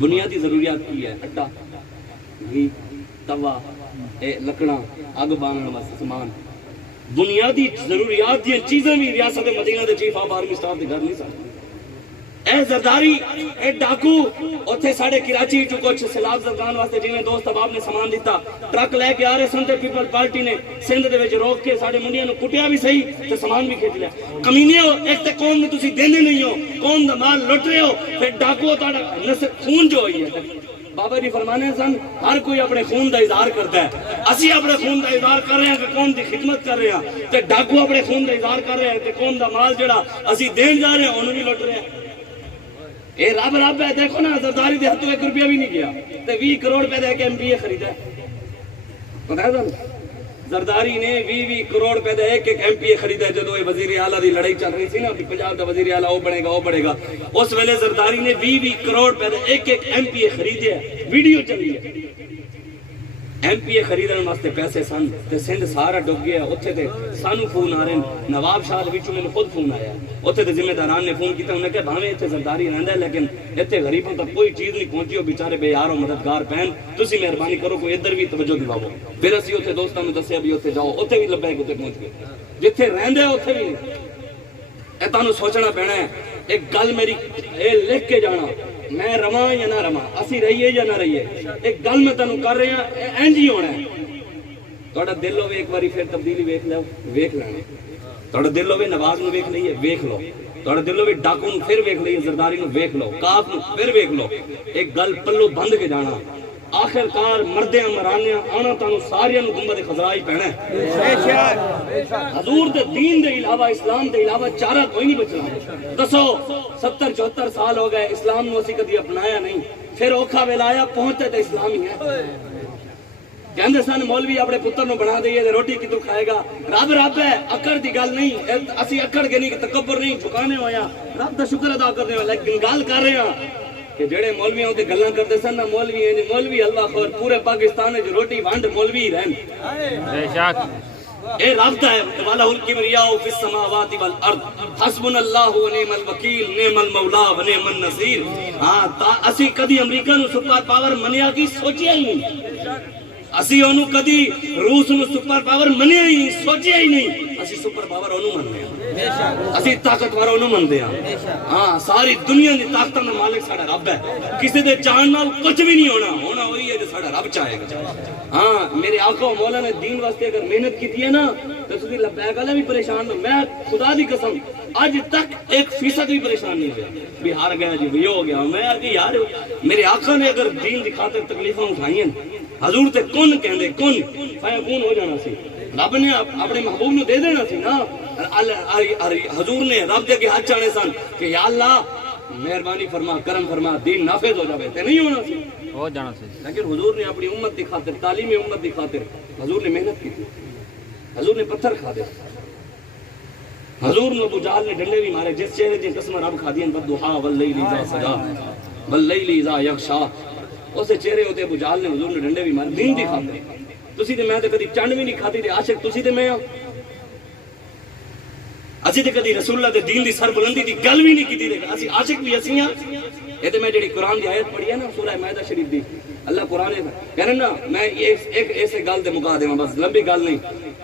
بنیادی ضروریات کی ہے؟ اٹا، گھی، توا، لکڑاں، اگ بانن واسطے سامان، بنیادی ضروریات دی چیزیں بھی ریاست مدینہ دے چیف آف آرمی سٹاف دے گھر نہیں سن۔ اے زرداری، اے ڈاکو، اوتھے ساڑھے کراچی چ کچھ سیلاب زدگان واسطے جنہیں دوست احباب نے سامان دیتا، ٹرک لے کے آ رہے سن تے پیپل پارٹی نے سندھ دے وچ روک کے ساڑھے منڈیاں نو کٹیا بھی صحیح تے سامان بھی کھچ لیا۔ کمینیو، ایک تے قوم نو تسی دیندے نہیں ہو، قوم دا مال لٹ رہے ہو، پھر ڈاکو تہاڈا نسل خون جو ہوئی ہے۔ بابا جی فرمانے سن ہر کوئی اپنے خون دا اظہار کرتا ہے، اسی اپنے خون دا اظہار کر رہے ہیں کہ قوم دی خدمت کر رہے ہیں، تے ڈاکو اپنے خون دا اظہار کر رہے ہیں تے قوم دا مال جڑا اسی دین جا رہے ہیں انہوں بھی لٹ رہے ہیں۔ اے رب رب ہے، دیکھو نا زرداری دے ہاتھوں 1 روپیہ بھی نہیں گیا تے 20 کروڑ پہ دے کے MP خریدا ہے۔ پتہ ہے تمہیں زرداری نے 20 کروڑ پہ دے ایک MP خریدا ہے۔ جدو یہ وزیر اعلیٰ دی لڑائی چل رہی سی نا کہ پنجاب دا وزیر اعلیٰ وہ بنے گا، اس ویلے زرداری نے 20 کروڑ پہ دے ایک MP خریدے ہے۔ ویڈیو چلی ہے، MP خریدن واسطے پیسے سن تے سندھ سارا ڈب گیا۔ اوتھے تے سانو فون آ رہے ہیں، نواب شاہ دے وچوں مینوں خود فون آیا، اوتھے تے ذمہ داران نے فون کیتا، انہوں نے کہا بھاویں ایتھے زرداری رہندا ہے لیکن ایتھے غریبوں تک کوئی چیز نہیں پہنچی، او بیچارے بے یار و مددگار پہن، تسی مہربانی کرو کوئی ادھر بھی توجہ دلاؤ۔ پھر اسی اوتھے دوستاں نوں دسیا بھی اوتھے جاؤ، اوتھے بھی لبے اوتھے پہنچ گئے، جتھے رہندے اوتھے بھی نہیں۔ اے تانوں سوچنا پینا ہے، ایک گل میری اے لکھ کے جانا، میں رواں یا نہ رواں، اسی رہیے یا نہ رہیے، ایک گل میں تانوں کر رہے ہیں، اینج ہی ہونا ہے۔ تہاڈا دل ہوے ایک باری پھر تبدیلی ویکھ لو، ویکھ لینے۔ تہاڈا دل ہوے نواز نو ویکھ لئیے، ویکھ لو۔ تہاڈا دل ہوے ڈاکو نو پھر ویکھ لئیے، زرداری نو ویکھ لو، کاف نو پھر ویکھ لو۔ ایک گل پلو بند کے جانا، آخر کار مردیاں مرانیاں آنا تانوں ساریاں نو گنبد خضرا ہی پینا ہے۔ حضور دے دین دے علاوہ، اسلام دے علاوہ چارہ کوئی نہیں بچنا۔ دسو 70-74 سال ہو گئے اسلام نو اسی کدی اپنایا نہیں، پھر اوکھا ویلا آیا پہنچتے تے اسلام ہی ہے۔ کہندے سن مولوی اپنے پتر نو بنا دئیے تے روٹی کتوں کھائے گا؟ رب رب ہے، اکڑ دی گل نہیں، اسی اکڑ کے نہیں، تکبر نہیں، جھکانے ہویا، رب دا شکر ادا کرنے ہویا، لیکن گل کر رہے ہیں کہ جڑے مولویوں تے گلاں کرتے سن نا، مولوی حلوہ خور پورے پاکستان وچ روٹی ونڈ مولوی ہی رہن۔ بے شک اے رابطہ ہے، وَلَهُ الْكِبْرِيَاءُ فِي السَّمَاوَاتِ وَالْأَرْضِ حَسْبُنَا اللَّهُ وَنِعْمَ الْوَكِيلُ نِعْمَ الْمَوْلَى وَنِعْمَ النَّصِيرُ۔ ہاں اسی کدی امریکہ نو سپر پاور منیا کی سوچیا ہی نہیں، اسی اونوں کدی روس نو سپر پاور منیا ہی نہیں، سوچیا ہی نہیں۔ اسی سپر پاور اونوں مننے ہاں، اسی طاقتور اونوں منتے ہیں۔ ہاں ساری دنیا دی طاقتاں دا مالک ساڈا رب ہے، کسی دے چاہن نال کچھ بھی نہیں ہونا وہی ہے جو ساڈا رب چاہے گا۔ ہاں میرے آقا و مولا نے دین واسطے اگر محنت کی ہے نا تو تسی لبیک والے بھی پریشان ہو۔ میں خدا دی قسم آج تک 1% بھی پریشان نہیں ہوا بھی ہار گیا جی بھی ہو گیا۔ میں کہ یار میرے آقا نے اگر دین دی خاطر تکلیفاں اٹھائی ہیں، حضور تے کن کہندے کن فیکون ہو جانا سی، رب نے اپنے محبوب نو دے دینا سی نا۔ حضور نے رب دے کے ہاتھ چانے سن کہ یا اللہ مہربانی فرما، کرم فرما، دین نافذ ہو جاوے، تے نہیں ہونا سی، ہو جانا سی۔ لیکن حضور نے اپنی امت دی خاطر، تعلیم امت دی خاطر حضور نے محنت کی تھی، حضور نے پتھر کھا دے، حضور نے ابو جہل نے ڈنڈے بھی مارے، جس چہرے دی قسم رب کھا دین بدھا واللیل اذا سجا واللیل اذا یغشا، اسے چہرے ہوتے ابو جہل نے حضور نے ڈنڈے بھی مارے دین دی خاطر۔ تسی تے میں تے کدی چنڈ بھی نہیں کھاتی تے عاشق تسی تے میں ہاں، اسی تے کدی رسول اللہ دے دین دی سر بلندی دی گل بھی نہیں کیتی تے اسی عاشق بھی اسی ہاں۔ یہ تے میں جڑی قرآن دی آیت پڑھی ہے نا سورہ مائدہ شریف دی، اللہ قرآن کہنے نا، میں ایک ایسے گل تے مکا دیواں بس لمبی گل نہیں،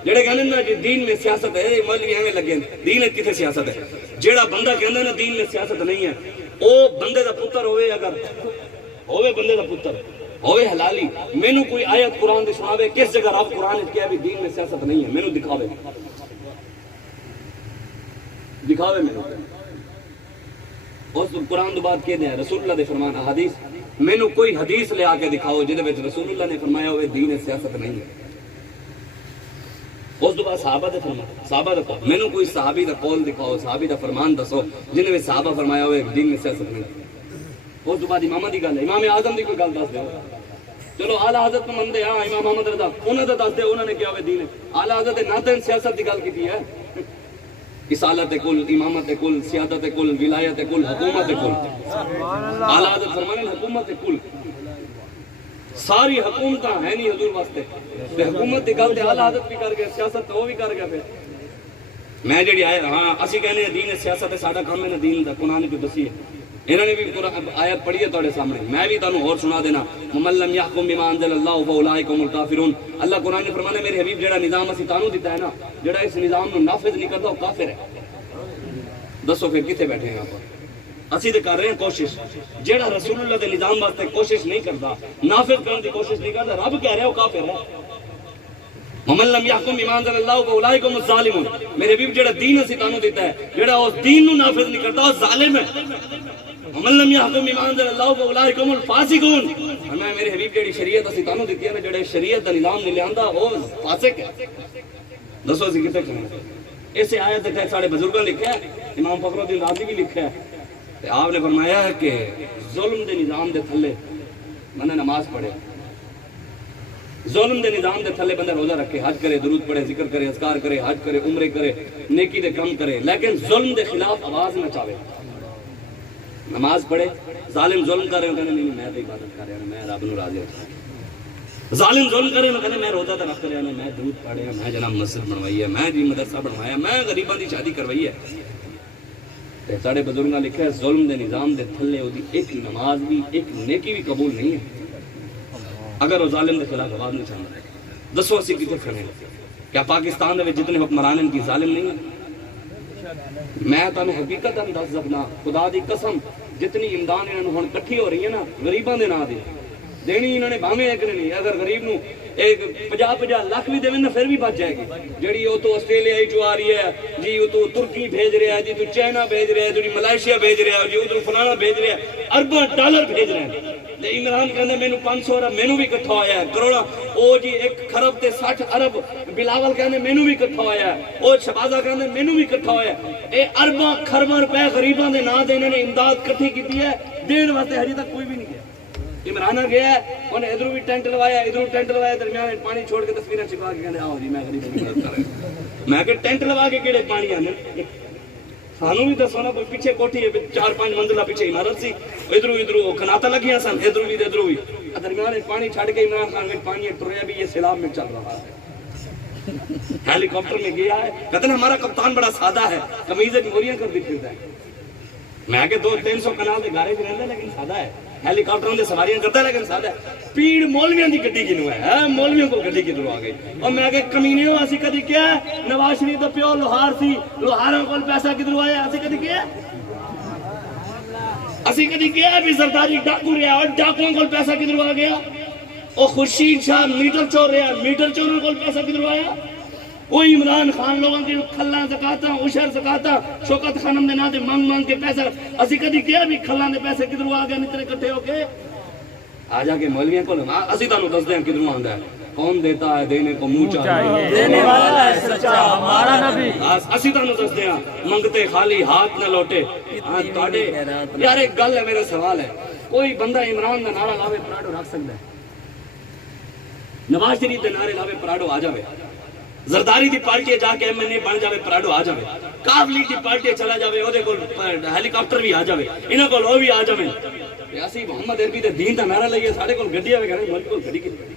جڑے کہنے نا جی دین میں سیاست ہے، مولوی ایویں لگے دین وچ کتے سیاست ہے؟ جیڑا بندہ کہندا نا دین میں سیاست نہیں ہے، او بندے دا پتر ہوئے، اگر ہوئے بندے دا پتر ہوئے حلالی، مینوں کوئی آیت قرآن دی سناوے کس جگہ رب قرآن وچ کہے بھی دین میں سیاست نہیں ہے، مینوں دکھاوے مینوں۔ اس قرآن تو بعد کہہ دیا رسول اللہ دے فرمان حدیث، مینوں کوئی حدیث لے آ کے دکھاؤ جہدے وچ رسول اللہ نے فرمایا ہوئے دین سیاست نہیں ہے۔ اس تو بعد صحابہ دے فرمان، صحابہ دا قول، مینوں کوئی صحابی دا قول دکھاؤ، صحابی دا فرمان دسو جنہیں وچ صحابہ فرمایا ہوئے دین میں سیاست نہیں ہے۔ اس تو بعد امامہ دی گل ہے، امام اعظم دی کوئی گل دس دیو، چلو اعلیٰ حضرت کو مندے ہاں امام محمد رضا انہوں نے دس دے انہوں نے کیا ہوئے دین ہے، اعلیٰ حضرت نہ تو سیاست دی گل کی ہے، رسالت کل، امامت کل، سیادت کل، ولایت کل، حکومت کل، اعلیٰ حضرت فرمانے حکومت کل، ساری حکومتاں ہیں نہیں حضور واسطے، حکومت دی گل تے اعلیٰ حضرت بھی کر گئے، سیاست وہ بھی کر گئے، پھر میں جڑی آیا ہاں اسی کہنے ہیں دین سیاست ہے ساڈا کام ہے نا دین دا قرآن کو دسی ہے انہوں نے بھی آیت پڑھی ہے تواڈے سامنے میں بھی تانوں اور سنا دینا ومن لم يحكم بما انزل الله فاولئك هم الكافرون اللہ قرآن نے فرمایا میرے حبیب جڑا نظام اسی تانوں دیتا ہے نا جڑا اس نظام نو نافذ نہیں کرتا وہ کافر ہے دسو پھر کتے بیٹھے ہیں یہاں پر اسی تے کر رہے ہیں کوشش جڑا رسول اللہ دے نظام واسطے کوشش نہیں کرتا نافذ کرنے کی کوشش نہیں کرتا رب کہہ رہا ہے وہ کافر ہے ومن لم يحكم بما انزل الله فاولئك هم الظالمون میرے حبیب جڑا دین اسی تانوں دیتا ہے جڑا اس دین نو نافذ نہیں کرتا وہ ظالم ہے ومن لم يحكم بما انزل الله فاولئك هم الفاسقون ہمیں میرے حبیب جڑی شریعت اسی تانوں دیتی ہے نا جڑے شریعت دا نظام نہیں لیاندا وہ فاسق ہے دسو اسی کتے کھڑے ایسے آیت تے سارے بزرگاں لکھا ہے امام فخر الدین رازی بھی لکھا ہے تے آپ نے فرمایا ہے کہ ظلم دے نظام دے تھلے بندہ نماز پڑھے ظلم دے نظام دے تھلے بندہ روزہ رکھے حج کرے درود پڑھے ذکر کرے اذکار کرے حج کرے عمرے کرے نیکی دے کم کرے لیکن ظلم دے خلاف آواز نہ چاہے نماز پڑھے ظالم ظلم کر رہے ہیں کہنے نہیں میں تو عبادت کر رہا ہوں میں رب نو راضی رکھا ظالم ظلم کر رہے ہیں کہنے میں روزہ تو رکھ رہا ہوں میں درود پڑھے ہیں میں جناب مسجد بنوائی ہے میں جی مدرسہ بنوایا میں غریباں دی شادی کروائی ہے سارے بزرگاں لکھا ہے ظلم دے نظام دے تھلے وہ ایک نماز بھی ایک نیکی بھی قبول نہیں ہے اگر وہ ظالم دے خلاف آواز نہیں چاہتا دسو اسی کتے کھڑے ہیں کیا پاکستان میں جتنے حکمران ان کی ظالم نہیں ہے میں تانوں حقیقت دس سکنا خدا دی قسم جتنی امداد انہوں نے ہن کٹھی ہو رہی ہے نا غریباں دے نا دے دینی انہوں نے بھاویں ایک نہیں اگر غریب نو ایک 50 لاکھ بھی دے نا پھر بھی بچ جائے گی جڑی وہ تو آسٹریلیا ہی آ رہی ہے جی وہ تو ترکی بھیج رہا ہے جی تو چائنا بھیج رہا ہے جی ملائیشیا بھیج رہا ہے جی ادھر فلانا بھیج رہا ہے ارباں ڈالر بھیج رہے ہیں عمران کہندے مینوں 500 ارب مینوں بھی اکٹھا ہویا ہے کروڑا او جی 1 خرب تے 60 ارب بلاول کہندے مینوں بھی اکٹھا ہویا ہے او شہبازہ کہندے مینوں بھی اکٹھا ہویا ہے اے ارباں خرباں روپے غریباں دے نا دے انہوں نے امداد اکٹھی کیتی ہے دین واسطے ہجے تک کوئی بھی نہیں گیا عمران گیا ہے انہیں ادھروں بھی ٹینٹ لوایا ادھروں ٹینٹ لوایا درمیان پانی چھوڑ کے تصویریں چھپا کے کہندے آؤ جی میں غریبوں کی مدد کر رہا ہوں میں کہ ٹینٹ لوا کے کیڑے پانی آنے سانوں بھی دسو نا کوئی پیچھے کوٹھی ہے 4-5 منزلہ پیچھے عمارت سی ادھروں کھناتا لگیاں سن ادھروں بھی درمیان پانی چھڑ کے عمران خان میں پانی ٹریا بھی یہ سیلاب میں چل رہا ہے ہیلی کاپٹر میں گیا ہے کہتے ہیں ہمارا کپتان بڑا سادہ ہے قمیضیں موریاں کر دی پھرتا ہے میں کہ 200-300 کنال دے گارے رہتا ہے لیکن سادہ ہے ہیلی کاپٹروں دے سواریاں کرتا ہے لیکن سادہ ہے پیڑ مولویاں دی گڈی کینوں ہے مولویوں کو گڈی کدھروں آ گئی اور میں کہ کمینے ہو اسی کدی کیا نواز شریف دا پیو لوہار سی لوہاراں کول پیسہ کدھروں آیا اسی کدی کیا اسی کدی کیا بھی زرداری ڈاکو رہا اور ڈاکوؤں کول پیسہ کدھروں آ گیا او خورشید شاہ میٹر چور رہا میٹر چوروں کول پیسہ کدھروں آیا وہ عمران خان لوگوں کی کھلاں زکاتاں اشر زکاتاں شوکت خانم دے نا تے مانگ کے پیسہ اسی کدی کیا بھی کھلاں دے پیسے کدھروں آ گئے اتنے اکٹھے ہو کے آ جا کے مولویاں کول اسی تانوں دس دیں کدھروں آندا ہے کون دیتا ہے دینے کو منہ چاہیے دینے والا ہے سچا ہمارا نبی اسی تانوں دس دیں منگتے خالی ہاتھ نہ لوٹے تواڈے یار ایک گل ہے میرا سوال ہے کوئی بندہ عمران دا نعرہ لاوے پراڈو رکھ سکدا ہے نواز شریف دے نعرے لاوے پراڈو آ جاوے زرداری دی پارٹی جا کے ایم این اے بن جاوے پراڈو آ جاوے کاف لیگ دی پارٹی چلا جاوے او دے کول ہیلی کاپٹر بھی آ جاوے انہاں کول او بھی آ جاوے اسی محمد عربی دے دین دا نعرہ لئیے ساڈے کول گڈی آوے کہنے ملک کول گڈی کیتی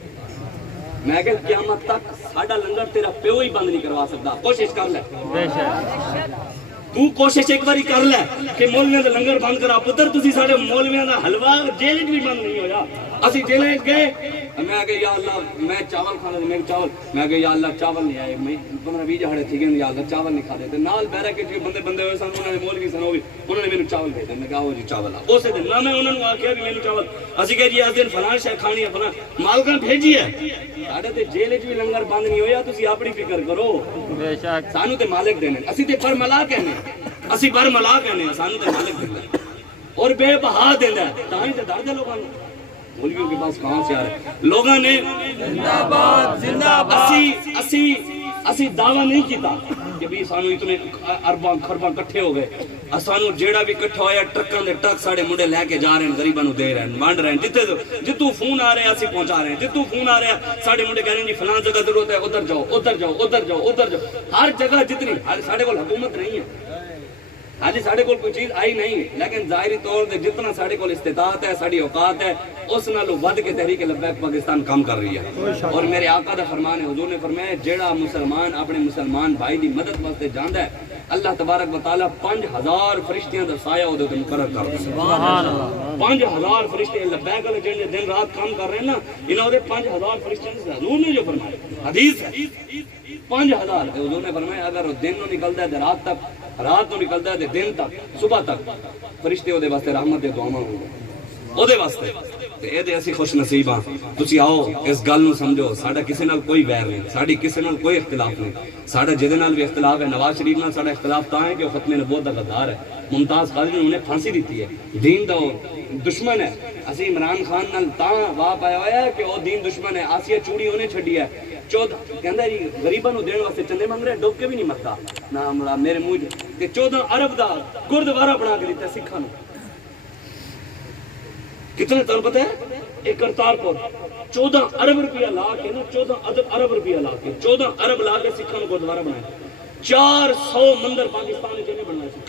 میں کہ قیامت تک ساڈا لنگر تیرا پیو ہی بند نہیں کروا سکدا کوشش کر لے بے شک تو کوشش ایک باری کر لے کہ مولویاں دا لنگر بند کرا پتر تسی ساڈے مولویاں دا حلوہ جیل وچ بھی بند نہیں ہویا اسی جیل وچ گئے میں کہ یا اللہ میں چاول کھانا میں چاول میں کہ یا اللہ چاول نہیں آئے میں 15-20 جہڑے تھی گئے یا اللہ چاول نہیں کھا دے تے نال بیرا کے جو بندے ہوئے سن انہوں نے مولوی سن ہوئی انہوں نے مینوں چاول بھیجے میں کہا وہ جی چاول آ اسے دن نہ میں انہوں نے آکھیا بھی مینوں چاول اسی کہ جی اس دن فلاں شے کھانی ہے فلاں مالکاں بھیجی ہے ساڈے تے جیل وچ بھی لنگر بند نہیں ہویا تسی اپنی فکر کرو بے شک سانو تے مالک دینے اسی تے برملا کہنے اسی برملا کہنے سانو تے مالک دیندا اور بے بہا دیندا تاں ہی تے درد ہے لوگاں نوں مولویوں کے پاس کہاں سے آ رہے لوگوں نے زندہ باد زندہ باد اسی دعویٰ نہیں کیتا کہ بھی سانو اتنے ارباں خرباں کٹھے ہو گئے سانو جیڑا بھی کٹھا ہویا ٹرکاں دے ٹرک ساڑے منڈے لے کے جا رہے ہیں غریباں نو دے رہے ہیں وانڈ رہے ہیں جتوں فون آ رہے ہیں اسی پہنچا رہے ہیں جتوں فون آ رہے ہیں ساڑے منڈے کہہ رہے ہیں جی فلاں جگہ ضرورت ہے ادھر جاؤ ادھر جاؤ ادھر جاؤ ادھر جاؤ ہر جگہ جتنی ساڑے کول حکومت نہیں ہے ہاں جی ساڑھے کول کوئی چیز آئی نہیں، لیکن ظاہری طور دے جتنا ساڑھے کول استطاعت ہے، ساڑھی اوقات ہے، اس نالو ود کے تحریک لبیک پاکستان کام کر رہی ہے۔ اور میرے آقا دا فرمان ہے، حضور نے فرمایا جیڑا مسلمان اپنے مسلمان بھائی دی مدد واسطے جاندا ہے، اللہ تبارک و تعالیٰ 5000 فرشتیاں دا سایہ او دے تے مقرر کر دیندا ہے۔ سبحان اللہ 5000 فرشتے لبیک والے جڑے دن رات کام کر رہے ہیں نا، انہاں دے 5000 فرشتیاں سے حضور نے جو فرمایا حدیث ہے 5000 حضور نے فرمایا اگر وہ دن نو نکلدا ہے رات تک، رات نو نکلدا ہے دن تک، صبح تک، فرشتے او دے واسطے رحمت دے دعاواں ہوندے او دے واسطے تے اے دے اسی خوش نصیب ہاں۔ تسی آؤ اس گل نو سمجھو، ساڈا کسے نال کوئی ویر نہیں، ساڈی کسے نال کوئی اختلاف نہیں، ساڈا جدے نال بھی اختلاف ہے نواز شریف نال ساڈا اختلاف تاں ہے کہ وہ ختم نبوت دا غدار ہے، ممتاز قادری نے انہیں پھانسی دیتی ہے، دین دا دشمن ہے۔ اسی عمران خان نال تاں واہ پایا ہوا ہے کہ وہ دین دشمن ہے، آسیہ چوڑی انہیں چھڈی ہے، 14 کہندا جی غریباں نو دین واسطے چندے منگ رہے ڈوب کے بھی نہیں مرتا نہ میرے منہ کہ 14 ارب دا گردوارہ بنا کے دیتا سکھاں نو، کتنے تر پتہ ہے ایک کرتارپور 14 ارب روپیہ لا کے نا 14 ارب روپیہ لا کے 14 ارب لا کے سکھاں نو گردوارہ بنایا، 400 مندر پاکستان وچ نے بنایا سی،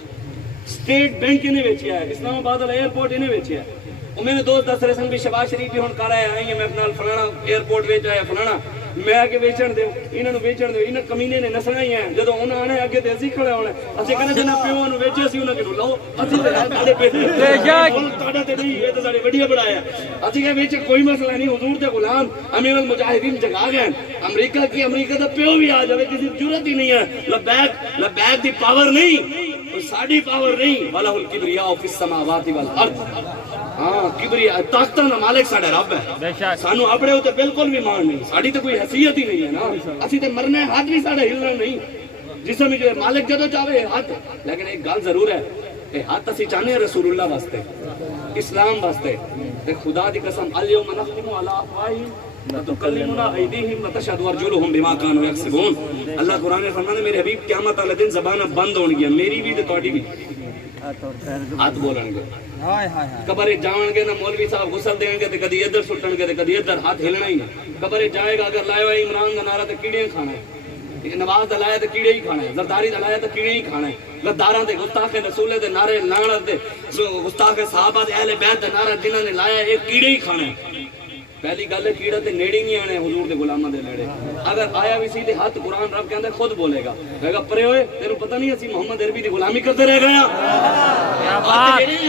سٹیٹ بینک انہیں بیچیا ہے، اسلام آباد والا ایئرپورٹ انہیں بیچیا ہے۔ اور میرے دوست دس رہے سن بھی شہباز شریف بھی ہن کر آئے آئی ایم ایف نال فلانا ایئرپورٹ ویچ آیا فلانا، میں آ کے ویچن دو انہاں نو ویچن دو، انہاں کمینے نے نسنا ہی ہیں، جدوں انہاں آنے اگے تے اسی کھڑے ہونے، اسی کہنے جنہ پیو نو ویچے سی انہاں کہو لو اسی تے ساڈے پیسے تہاڈا تے نہیں اے تے ساڈے وڈیا بڑایا، اسی کہ وچ کوئی مسئلہ نہیں، حضور دے غلام امیر المجاہدین جگا گئے، امریکہ کی امریکہ دا پیو بھی آ جاوے کسی ضرورت ہی نہیں ہے، لبیک دی پاور نہیں، ساڈی پاور نہیں، وَلَهُ الْكِبْرِيَاءُ فِي السَّمَاوَاتِ وَالْأَرْضِ، ہاں کبریا طاقتاں دا مالک ساڈا رب ہے، سانو اپنے اوتے بالکل بھی مان نہیں، ساڈی تے کوئی حیثیت ہی نہیں ہے نا، اسی تے مرنا ہے ہاتھ بھی ساڈا ہلنا نہیں، جسم جو مالک جدو چاہے ہاتھ، لیکن ایک گل ضرور ہے کہ ہاتھ اسی چاہنے ہیں رسول اللہ واسطے، اسلام واسطے، تے خدا دی قسم الیوم نختم علی افواہہم وتکلمنا ایدیہم وتشہد ارجلہم بما کانوا یکسبون، اللہ قرآن نے فرمایا میرے حبیب قیامت والے دن زباناں بند ہون گیا، میری بھی تے تہاڈی بھی، ہاتھ بولن گے، قبر جان گے نہ مولوی صاحب غسل دیں گے تے کدی ادھر سٹن گے تے کدی ادھر، ہاتھ ہلنا ہی نہیں، قبر جائے گا اگر لائے ہوئے عمران دا نعرہ تے کیڑے کھانا ہے، نواز دا لایا تے کیڑے ہی کھانا ہے، زرداری دا لایا تے کیڑے ہی کھانا ہے، غداراں دے گستاخ رسول دے نعرے لعنت دے گستاخ صحابہ دے اہل بیت دا نعرہ جنہاں نے لایا اے کیڑے ہی کھانا ہے۔ پہلی گل ہے کیڑا تے نیڑے نہیں آنے حضور دے غلاماں دے نیڑے، اگر آیا بھی سی تے ہاتھ قرآن رب کہندا خود بولے گا، کہے گا پرے ہوئے تینوں پتہ نہیں اسی محمد عربی دی غلامی کرتے رہ گئے ہیں،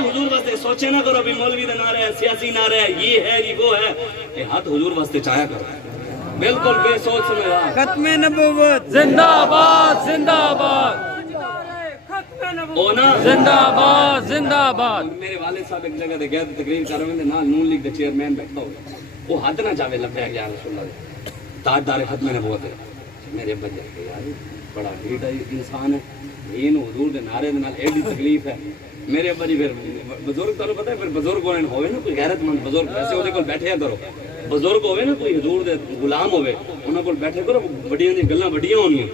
حضور واسطے سوچے نہ کرو بھی مولوی دا نعرہ ہے، سیاسی نعرہ ہے، یہ ہے یہ وہ ہے، یہ ہاتھ حضور واسطے چاہیا کرو، بالکل بے سوچ سمجھا۔ ختم نبوت زندہ باد زندہ باد او نا زندہ باد زندہ باد۔ میرے والد صاحب ایک جگہ دے گئے تقریر کر رہے ہیں نال نون لیگ دے چیئرمین بیٹھا ہوئے، وہ ہاتھ نہ چاہے لبے یا رسول اللہ تاجدار ختم نبوت ہے، میرے بجے یار بڑا گریٹ انسان ہے، یہ حضور دے نعرے دے نال ایڈی تکلیف ہے، میرے ابا جی پھر بزرگ تانوں پتہ ہے پھر بزرگ ہوئے نا کوئی غیرت مند بزرگ ایسے وہ کول بیٹھیا کرو، بزرگ ہوئے نا کوئی حضور دے غلام ہوئے انہاں کول بیٹھے کرو، بڑیاں دی گلاں بڑیاں ہونیاں،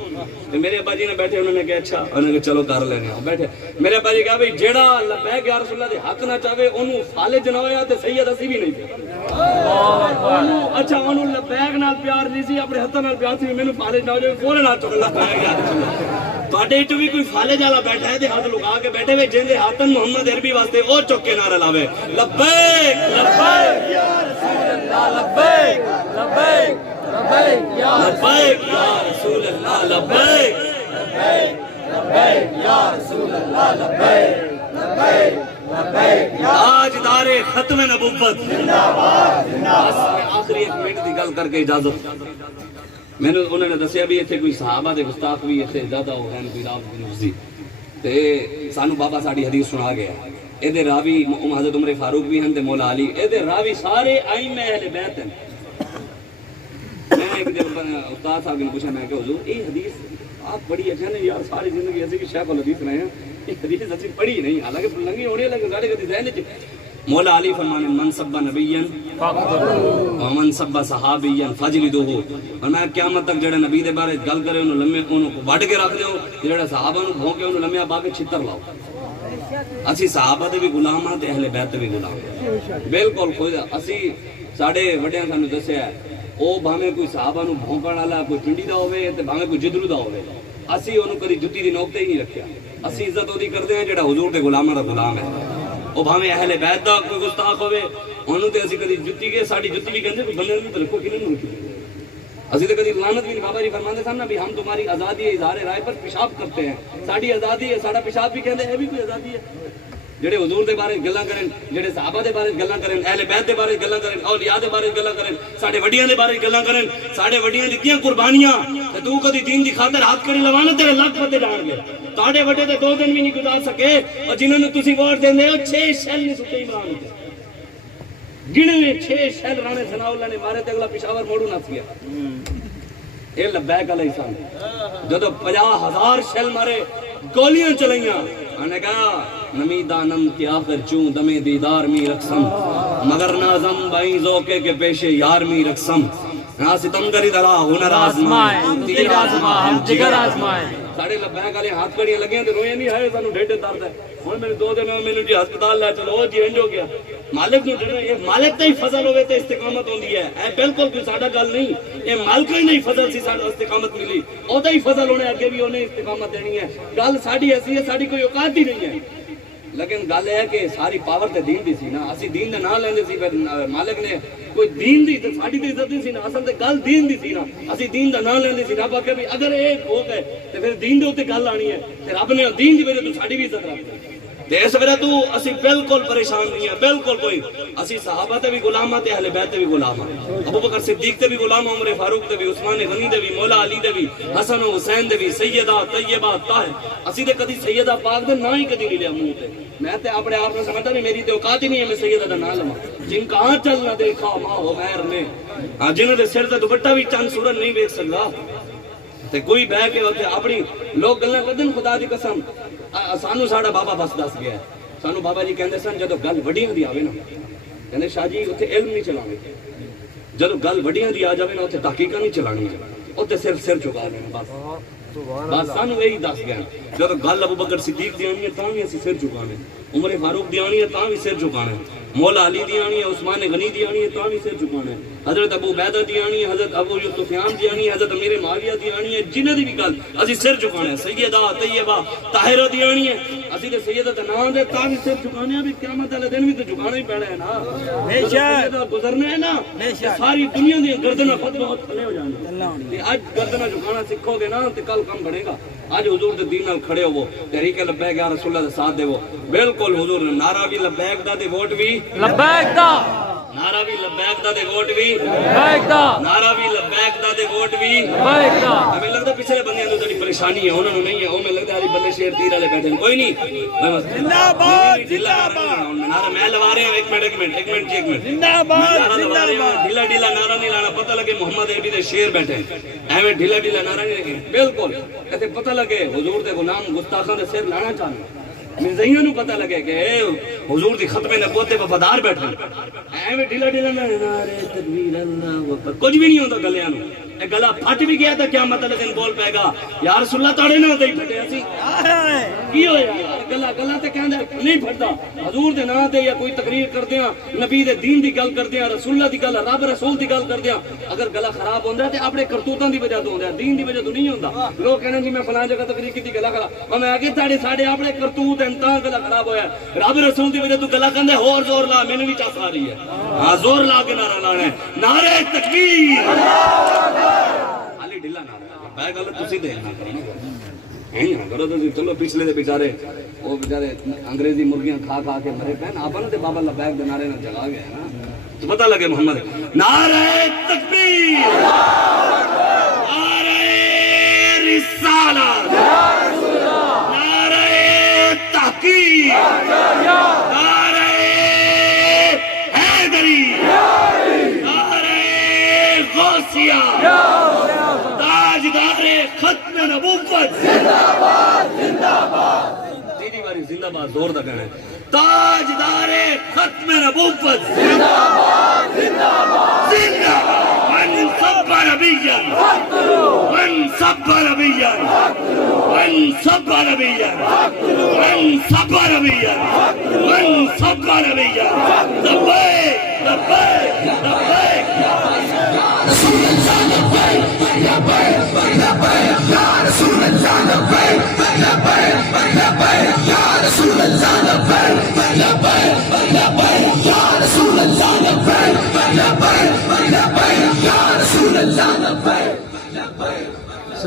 تے میرے ابا جی نے بیٹھے انہوں نے کہا اچھا، انہوں نے کہا چلو کر لینے ہوں بیٹھے، میرے ابا جی کہا بھئی جیڑا لبیک یا رسول اللہ دے حق نہ چاہے انہوں فالج نہ ہویا تے سید اسی بھی نہیں تھے، اچھا انہوں لبیک نال پیار نہیں سی اپنے ہتھاں نال پیار سی، مینوں فالج نہ ہو جائے فورن نہ چک لبیک یا رسول اللہ، تواڈے وچ بھی کوئی فالج والا بیٹھا ہے تے ہاتھ لگا کے بیٹھے ہوئے جیندے ہاتھن محمد عربی واسطے او چک کے نعرہ لاوے لبیک لبیک یا رسول اللہ لبیک لبیک لبیک یا لبیک یا رسول اللہ لبیک لبیک یا رسول اللہ لبیک لبیک لبیک تاجدار ختم نبوت زندہ باد زندہ باد۔ آخری ایک منٹ دی گل کر کے اجازت، میں نے انہوں نے دسیا بھی ایتھے کوئی صحابہ دے گستاخ بھی ایتھے زیادہ ہو گئے کوئی راو بن حفظی تے سانو بابا ساڈی حدیث سنا گیا، اے دے راوی حضرت عمر فاروق بھی ہیں تے مولا علی، اے دے راوی سارے ائمہ اہل بیت ہیں۔ میں ایک دن استاد صاحب نے پوچھا، میں کہ حضور یہ حدیث آپ پڑھی اچھا نہیں یار ساری زندگی ایسے کہ شیخ الحدیث رہے ہیں، یہ حدیث اچھی پڑھی نہیں، حالانکہ لنگی ہونی ہے لیکن سارے کدی ذہن وچ۔ مولا علی فرمانے من سب نبیًا ومن سب صحابیًا فجلدوہ، اور میں قیامت تک جڑے نبی دے بارے گل کرے انہوں لمے انہوں کو وڈ کے رکھ دیو، جڑے صحابہ نوں بھونکے انہوں لمے با کے چھتر لاؤ۔ اسی صحابہ دے بھی غلام ہاں تے اہل بیت دے بھی غلام ہیں، بالکل خود اسی ساڈے وڈیاں سانوں دسیا ہے او بھاویں کوئی صحابہ نوں بھونکن والا کوئی پنڈی دا ہوے تے بھاویں کوئی جدرو دا ہوے، اسی اونوں کدی جُتی دی نوک تے ہی نہیں رکھیا، اسی عزت وہی کرتے ہیں جڑا حضور دے غلاماں دا غلام ہے. وہ بھاویں اہل بیت دا کوئی گستاخ ہوے انہوں تے اسی کدی جُتی گئے ساڈی جُتی بھی کہندے بندے نوں تے رکھو کنے نوں رکھو. اسی تے کدی لعنت بھی بابا جی فرماندے سن نا بھی ہم تمہاری آزادی ہے اظہار رائے پر پیشاب کرتے ہیں. ساڈی آزادی ہے ساڈا پیشاب بھی کہندے ہے بھی کوئی آزادی ہے. جڑے حضور دے بارے گلاں کرن جڑے صحابہ دے بارے گلاں کرن اہل بیت دے بارے گلاں کرن اولیاء دے بارے گلاں کرن ساڈے وڈیاں دے بارے گلاں کرن ساڈے وڈیاں دتیاں قربانیاں تے تو کدی دین دی خاطر ہاتھ کھڑے لوانا تیرے لکھ پتے جان گے. تاڑے وڈے تے 2 دن بھی نہیں گزار سکے اور جنہاں نوں تسی ووٹ دیندے ہو 6 شیل نہیں سٹے عمران تے گنے 6 شیل رانے ثناء اللہ نے مارے تے اگلا پشاور موڑو نس گیا. اے لبیک علیہ السلام جدو 50,000 شیل مارے گولیاں چلائیاں انہیں کہا نمی دانم کی آخر چون دمے دیدار می رقصم مگر نازم بائی ذوقے کے پیشے یار می رقصم نا ستم کری دلا ہنر آزمائے تیر آزمائے جگر آزمائے. ساڑھے لبیک علیہ ہاتھ کڑیاں لگیاں تے روئے نہیں ہے سانو ڈیڈے درد ہے. ہن میرے 2 دن میں جی ہسپتال لے چلو جی انج ہو گیا. مالک نو ڈرنا یہ مالک تے ہی فضل ہوے تے استقامت ہوندی ہے. اے بالکل کوئی ساڈا گل نہیں اے مالک ہی نہیں فضل سی ساڈا استقامت ملی او تے ہی فضل ہونے اگے بھی اونے استقامت دینی ہے. گل ساڈی ایسی ہے ساڈی کوئی اوقات ہی نہیں ہے. لیکن گل ہے کہ ساری پاور تے دین دی سی نا اسی دین دا نام لیندے سی پھر مالک نے کوئی دین دی تے ساڈی تے عزت نہیں سی نا اصل تے گل دین دی سی نا اسی دین دا نام لیندے سی. رب آکھے بھی اگر ایک ہو گئے تے پھر دین دے اوتے گل آنی ہے تے رب نے دین دی وجہ تو ساڈی بھی عزت رکھنی تے اس وجہ تو اسی بالکل پریشان نہیں ہے بالکل کوئی. اسی صحابہ تے بھی غلام تے اہل بیت تے بھی غلام ابو بکر صدیق تے بھی غلام عمر فاروق تے بھی عثمان غنی تے بھی مولا علی تے بھی حسن و حسین تے بھی سیدہ طیبہ طاہر. اسی تے کدی سیدہ پاک دا نام ہی کدی نہیں لیا منہ تے. میں تے اپنے آپ نے سمجھتا نہیں میری تے اوقات ہی نہیں ہے میں سیدہ دا نام لواں. جن کا چل نہ دیکھا ماں ہو مہر نے جنہاں دے سر تے دوپٹہ بھی چند سورج نہیں ویکھ سکدا تے کوئی بہ کے اوتے اپنی لوگ گلاں کردن خدا دی قسم سانو ساڈا بابا بس دس گیا ہے. سانو بابا جی کہندے سن جدو گل وڈیاں دی آوے نا کہندے شاہ جی اوتھے علم نہیں چلاوے جدو گل وڈیاں دی آ جاوے نا اوتھے تحقیقاں نہیں چلانی اوتھے صرف سر چکا لینا بس سانو یہی دس گیا. جدو گل ابو بکر صدیق دی آنی ہے تاں بھی اسی سر چکانے عمر فاروق دی آنی ہے تاں بھی سر چکانے مولا علی دی آنی ہے عثمان غنی دی آنی ہے تاں بھی سر چکانے حضرت ابو عبیدہ دی آنی ہے حضرت ابو سفیان دی آنی ہے حضرت امیر معاویہ دی آنی ہے جنہ دی بھی گل اسی سر چکانے سیدہ طیبہ طاہرہ دی آنی ہے اسی تے سیدہ تے نام دے تاں بھی سر چکانے بھی قیامت والے دن بھی تے چکانا ہی پینا ہے نا بے شک گزرنا ہے نا ساری دنیا دی گردناں خود بہت تھلے ہو جاندی تے اج گردناں جھکانا سیکھو گے نا تے کل کم بڑھے گا. آج حضور دے دین نال کھڑے ہو تحریک لبیک یا رسول اللہ دے ساتھ دے وہ بالکل حضور نے نعرہ بھی لبیک دا تے ووٹ بھی لبیک دا نعرہ بھی لبیک دا تے ووٹ بھی لبیک دا نعرہ بھی لبیک دا تے ووٹ بھی لبیک دا. ہمیں لگتا پچھلے بندیاں نوں تھوڑی پریشانی ہے انہاں نوں نہیں ہے او میں لگتا ہے بندے شیر تیر والے بیٹھے کوئی نہیں زندہ باد زندہ باد نعرہ میں لوا رہے ہیں ایک منٹ زندہ باد زندہ باد ڈھیلا ڈھیلا نعرہ نہیں لانا پتہ لگے محمد عربی دے شیر بیٹھے ایویں ڈھیلا ڈھیلا نعرہ نہیں لگے بالکل ایتھے پتہ لگے حضور دے غلام گستاخاں دے سر لانا چاہنے مرزائیاں نوں پتہ لگے کہ حضور دی ختم نبوت تے وفادار بیٹھے ایویں ڈھیلا ڈھیلا نعرہ تکبیر اللہ اکبر کچھ بھی نہیں ہوندا گلیاں نوں اے گلا پھٹ بھی گیا تو کیا مطلب دن بول پائے گا یا رسول اللہ تاڑے نہ دے پھٹے اسی کی ہویا گلا گلا تے کہندا نہیں پھٹدا حضور دے نام تے یا کوئی تقریر کردے ہاں نبی دے دین دی گل کردے ہاں رسول اللہ دی گل رب رسول دی گل کردے ہاں اگر گلا خراب ہوندا ہے تے اپنے کرتوتاں دی وجہ تو ہوندا ہے دین دی وجہ تو نہیں ہوندا. لوگ کہندے جی میں فلاں جگہ تقریر کیتی گلا خراب میں اگے ساڈے اپنے کرتوت انتاں گلا خراب ہویا رب رسول دی وجہ تو گلا کہندے ہور زور لا مینوں بھی چاس آ رہی ہے ہاں زور لا کے نعرہ لانا ہے نعرہ تکبیر علی ڈھلا نعرہ میں گل تسی دے نہ کرو تو چلو پچھلے دے بیچارے وہ بیچارے انگریزی مرغیاں کھا کھا کے مرے پے آپ نے تے بابا لبیک دے نعرے نہ جگا گئے نا تو پتہ لگے محمد نعرہ تکبیر نعرہ رسالت نعرہ تحقیق نعرہ حیدری نعرہ غوثیہ تاجدار ختم نبوت زندہ باد زندہ باد تیری باری زندہ باد زور دا کہنا ہے تاجدار ختم نبوت زندہ باد زندہ باد زندہ باد من سب نبیا من سب نبیا من سب نبیا من سب نبیا من سب نبیا لبیک لبیک لبیک رسول اللہ لبیک لبیک لبیک یا رسول اللہ لبیک لبیک لبیک